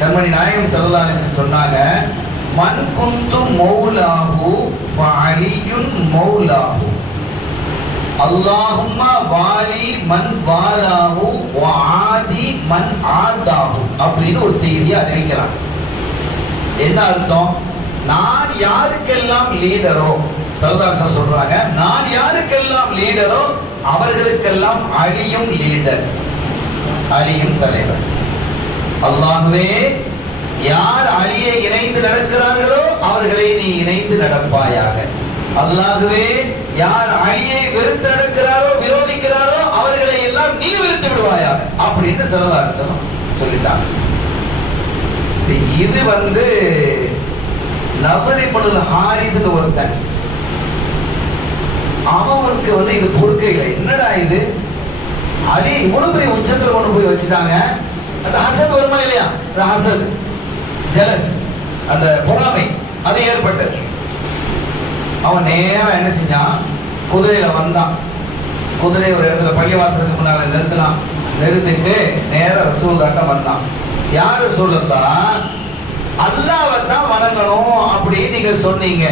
கண்மணி நாயகம் ஸல்லல்லாஹு அலைஹி வஸல்லம் சொன்னாங்க, மன் குந்து மௌலாஹு ஃபஅலியுன் மௌலாஹு அல்லாஹும்ம வாலி மன் வாலாஹு வஆதி மன் ஆதாஹு அப்படின்னு ஒரு செய்தியை அறிவிக்கிறாங்க. என்ன அர்த்தம்? நான் யாருக்கெல்லாம் லீடரோ, சரதாசா சொல்றாங்க, நான் யாருக்கெல்லாம் லீடரோ அவர்களுக்கெல்லாம் அலியும் லீடர், அலியும் தலைவர். அல்லாஹ்வே, யார் அலியை இணைந்து நடக்கிறார்களோ அவர்களை நீ இணைந்து நடப்பாயாக. அல்லாஹ்வே, யார் அலியை வெறுத்து நடக்கிறாரோ, விரோதிக்கிறாரோ அவர்களை எல்லாம் நீ வெறுத்து விடுவாயாக அப்படின்னு சரதாசா சொல்லிட்டாங்க. இது நதர் இப்னுல் ஹாரித்னு ஒருத்தன், அவனுக்கு இது கொடுக்கையில என்னடா இது, அலி இவ்வளவு பெரிய உச்சத்துல கொண்டு போய் வச்சுட்டாங்க. அந்த ஹசத் வருமா இல்லையா? அந்த ஹசத், ஜலஸ், அந்த பொறாமை அது ஏற்பட்டது. அவன் நேரா என்ன செஞ்சான், குதிரையில வந்தான். குதிரை ஒரு இடத்துல பள்ளிவாசலுக்கு முன்னால நிறுத்தினான். நிறுத்திட்டு நேர ரசூலுல்லாஹ்ட்ட வந்தான். யாரு சொல்லுதா, அல்லாஹ்வை தான் வணங்கணும் அப்படின்னு நீங்க சொன்னீங்க,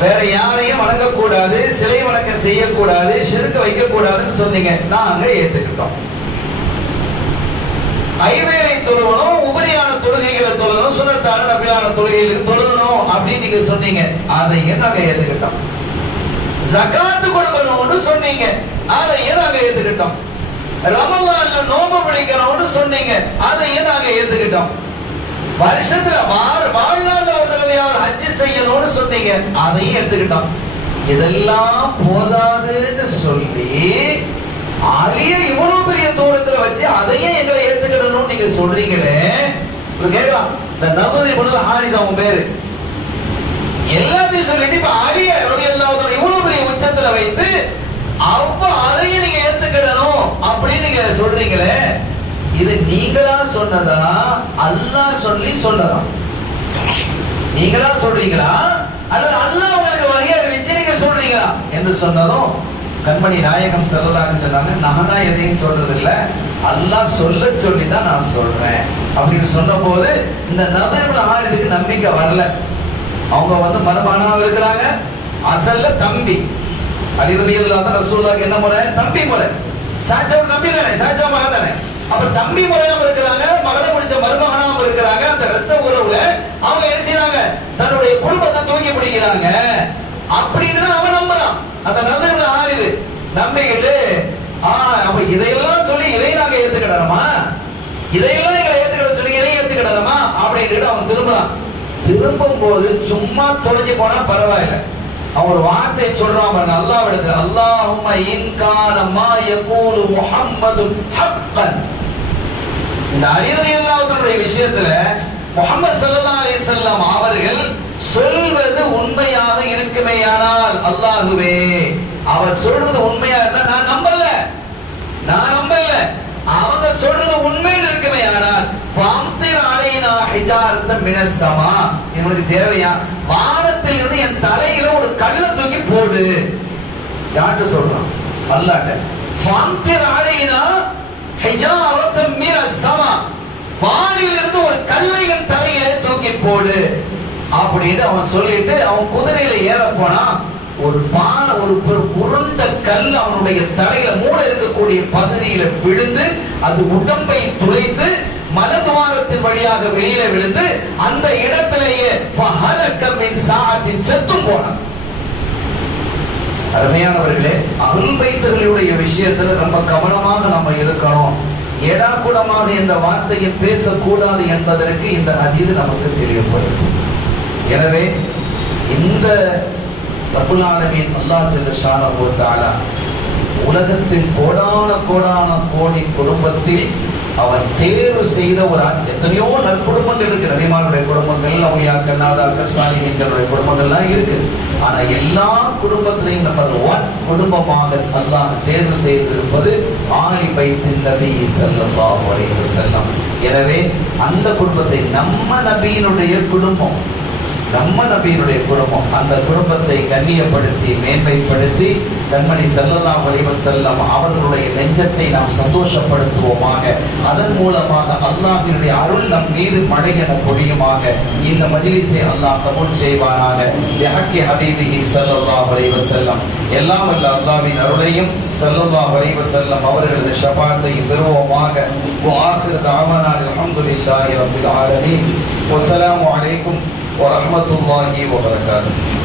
வேற யாரையும் வணங்க கூடாது, சிலை வணக்கம் செய்யக்கூடாது, ஷிர்க் வைக்க கூடாதுன்னு சொன்னீங்க. நாங்க ஏத்துக்கிட்டோம். ஐவேளை தொழுவணும், உபரியான தொழுகைகளை தொழணும், சுன்னத்தான நபிலான தொழுகைகளுக்கு தொழணும் அப்படின்னு நீங்க சொன்னீங்க. அதையே நாங்க ஏத்துக்கிட்டோம். ஜகாத் கொடுக்கணும்னு சொன்னீங்க, அதையே நாங்க ஏத்துக்கிட்டோம். ரமலான்ல நோன்பு பிடிக்கணும்னு சொன்னீங்க, அதையே நாங்க ஏத்துக்கிட்டோம். வருஷத்துல வாழ்நாள்ல ஒரு தடவையாவது ஹஜ் செய்யணும்னு சொன்னீங்க, அதையும் எடுத்துக்கிட்டோம். இதெல்லாம் போதாதுன்னு சொல்லி அலியை இவ்வளவு பெரிய தூரத்துல வச்சு அதையும் எங்களை ஏத்துக்கிடணும் நீங்க சொல்றீங்களே. கேட்கலாம், இந்த நதர் இப்னுல் ஹாரித் அவன் பேரு, எல்லாத்தையும் சொல்லிட்டு இப்ப அலிய ரலியல்லாஹு அன்ஹு இவ்வளவு பெரிய உச்சத்துல வைத்து அதையும் நீங்க ஏத்துக்கிடணும் அப்படின்னு நீங்க சொல்றீங்களே, இது நீங்களா சொன்னதா அல்லாஹ் சொல்லி சொன்னதா? நீங்களா சொல்றீங்களா அல்லது அல்லாஹ் உங்களுக்கு வகை அறிவிச்சு நீங்க சொல்றீங்களா என்று சொன்னதும் கண்மணி நாயகம் ஸல்லல்லாஹு அலைஹி வஸல்லம் சொன்னாங்க, நானா எதையும் சொல்றது இல்ல, அல்லாஹ் சொல்ல சொல்லி தான் நான் சொல்றேன் அப்படின்னு சொன்ன போது இந்த நதர் இப்னு ஹாரிதுக்கு நம்பிக்கை வரல. அவங்க மருமகனாக இருக்கிறாங்க, அசல்ல தம்பி. அலி ரலியல்லாஹு அன்ஹு ரசூலுல்லாஹ்க்கு என்ன முறை? தம்பி முறை. சாச்சாவோட தம்பி தானே, சாச்சா மகன் தானே. அப்ப தம்பி முறையாம இருக்கிறாங்க, மகளை முடிச்ச மருமகனாம இருக்கிறாங்க. அந்த ரத்த உறவுல அவங்க என்ன செய்யறாங்க, தன்னுடைய குடும்பத்தை தூக்கி பிடிக்கிறாங்க அப்படின்னு அவன் நம்புறான். அந்த நதர் இப்னு ஹாரித் நம்பிக்கிட்டு அப்ப இதையெல்லாம் சொல்லி இதை நாங்க ஏத்துக்கிடணுமா, இதையெல்லாம் எங்களை ஏத்துக்கிட சொன்னீங்க, இதை ஏத்துக்கிடணுமா அப்படின்னு அவன் திரும்புறான். திரும்பும் போது சும்மா தொலைஞ்சு போனா பரவாயில்லை, அவன் ஒரு வார்த்தை சொல்றான் பாருங்க, அல்லாஹ்விடத்தில், அல்லாஹும்ம இன் கான மா யகூலு முஹம்மது ஹக்கன். இந்த அலி ரலியல்லாஹு அன்ஹுடைய விஷயத்துல முஹம்மது ஸல்லல்லாஹு அலைஹி வஸல்லம் அவர்கள் சொல்வது உண்மையாக இருக்குமேயானால், அல்லாஹ்வே அவர் சொல்றது உண்மையா இருந்தா நான் நம்பல, அவங்க சொல்றது உண்மைன்னு இருக்குமே, ஆனால் ஃபம்திர் அலைனா ஹிஜாரத்தம் மினஸ் ஸமா, உங்களுக்கு தேவையா வானத்தில் இருந்து என் தலையில ஒரு கல்லை தூக்கி போடு. யார்கிட்ட சொல்றான்? அல்லாஹ்ட்ட. ஃபம்திர் அலைனா ஹிஜாரத்தம் மினஸ் ஸமா, வானில் இருந்து ஒரு கல்லை என் தலையில தூக்கி போடு அப்படின்னு அவன் சொல்லிட்டு அவன் குதிரையில ஏற போனா, ஒரு உருண்ட கல் அவனுடைய தலையில மூளை இருக்கக்கூடிய பகுதியில விழுந்து அது உடம்பை துளைத்து மலதுவாரத்தின் வழியாக வெளியில விழுந்து அந்த இடத்திலேயே செத்தும் போனான். அருமையானவர்களே, அஹ்லுல் பைத்துகளுடைய விஷயத்துல ரொம்ப கவனமாக நம்ம இருக்கணும். ஏடாகூடமாக இந்த வார்த்தையை பேசக்கூடாது என்பதற்கு இந்த ஹதீஸ் நமக்கு தெரியப்படுது. எனவே இந்த ரப்புல் ஆலமீன் அல்லாஹ் ஜல்ல ஷானஹு வ தஆலா உலகத்தில் கோடான கோடி குடும்பத்தில் அவன் தேர்வு செய்த ஒரு எத்தனையோ நற்குடும்பங்கள் இருக்கு. நபிமாருடைய குடும்பங்கள், அவுலியாக்கள், நாதாக்கள், சாலிஹீன்களுடைய குடும்பங்கள்லாம் இருக்கு. ஆனா எல்லா குடும்பத்திலையும் நம்பர் 1 குடும்பமாக அல்லாஹ் தேர்வு செய்திருப்பது ஆலி பைத்தின் நபி ஸல்லல்லாஹு அலைஹி வஸல்லம். எனவே அந்த குடும்பத்தை நம்ம நபியினுடைய குடும்பம், அந்த குடும்பத்தை கண்ணியப்படுத்தி மேன்மைப்படுத்தி கண்மணி ஸல்லல்லாஹு அலைஹி வஸல்லம் அவர்களுடைய நெஞ்சத்தை நாம் சந்தோஷப்படுத்துவோமாக. அதன் மூலமாக அல்லாஹ்வினுடைய அருள் நம் மீது மழையென பொழியுமாக. இந்த மஜ்லிஸை அல்லாஹ் கபூல் செய்வானாக. பிஹக்கி ஹபீபிஹி ஸல்லல்லாஹு அலைஹி வஸல்லம். எல்லாம் வல்ல அல்லாஹ்வின் அருளையும் ஸல்லல்லாஹு அலைஹி வஸல்லம் அவர்களது ஷஃபாஅத்தையும் பெறுவோமாக. வஆகிரு தஅவானா அல்ஹம்துலில்லாஹி ரப்பில் ஆலமீன். வஸ்ஸலாமு அலைக்கும் வரஹ்மத்துல்லாஹி வபரகாத்துஹு.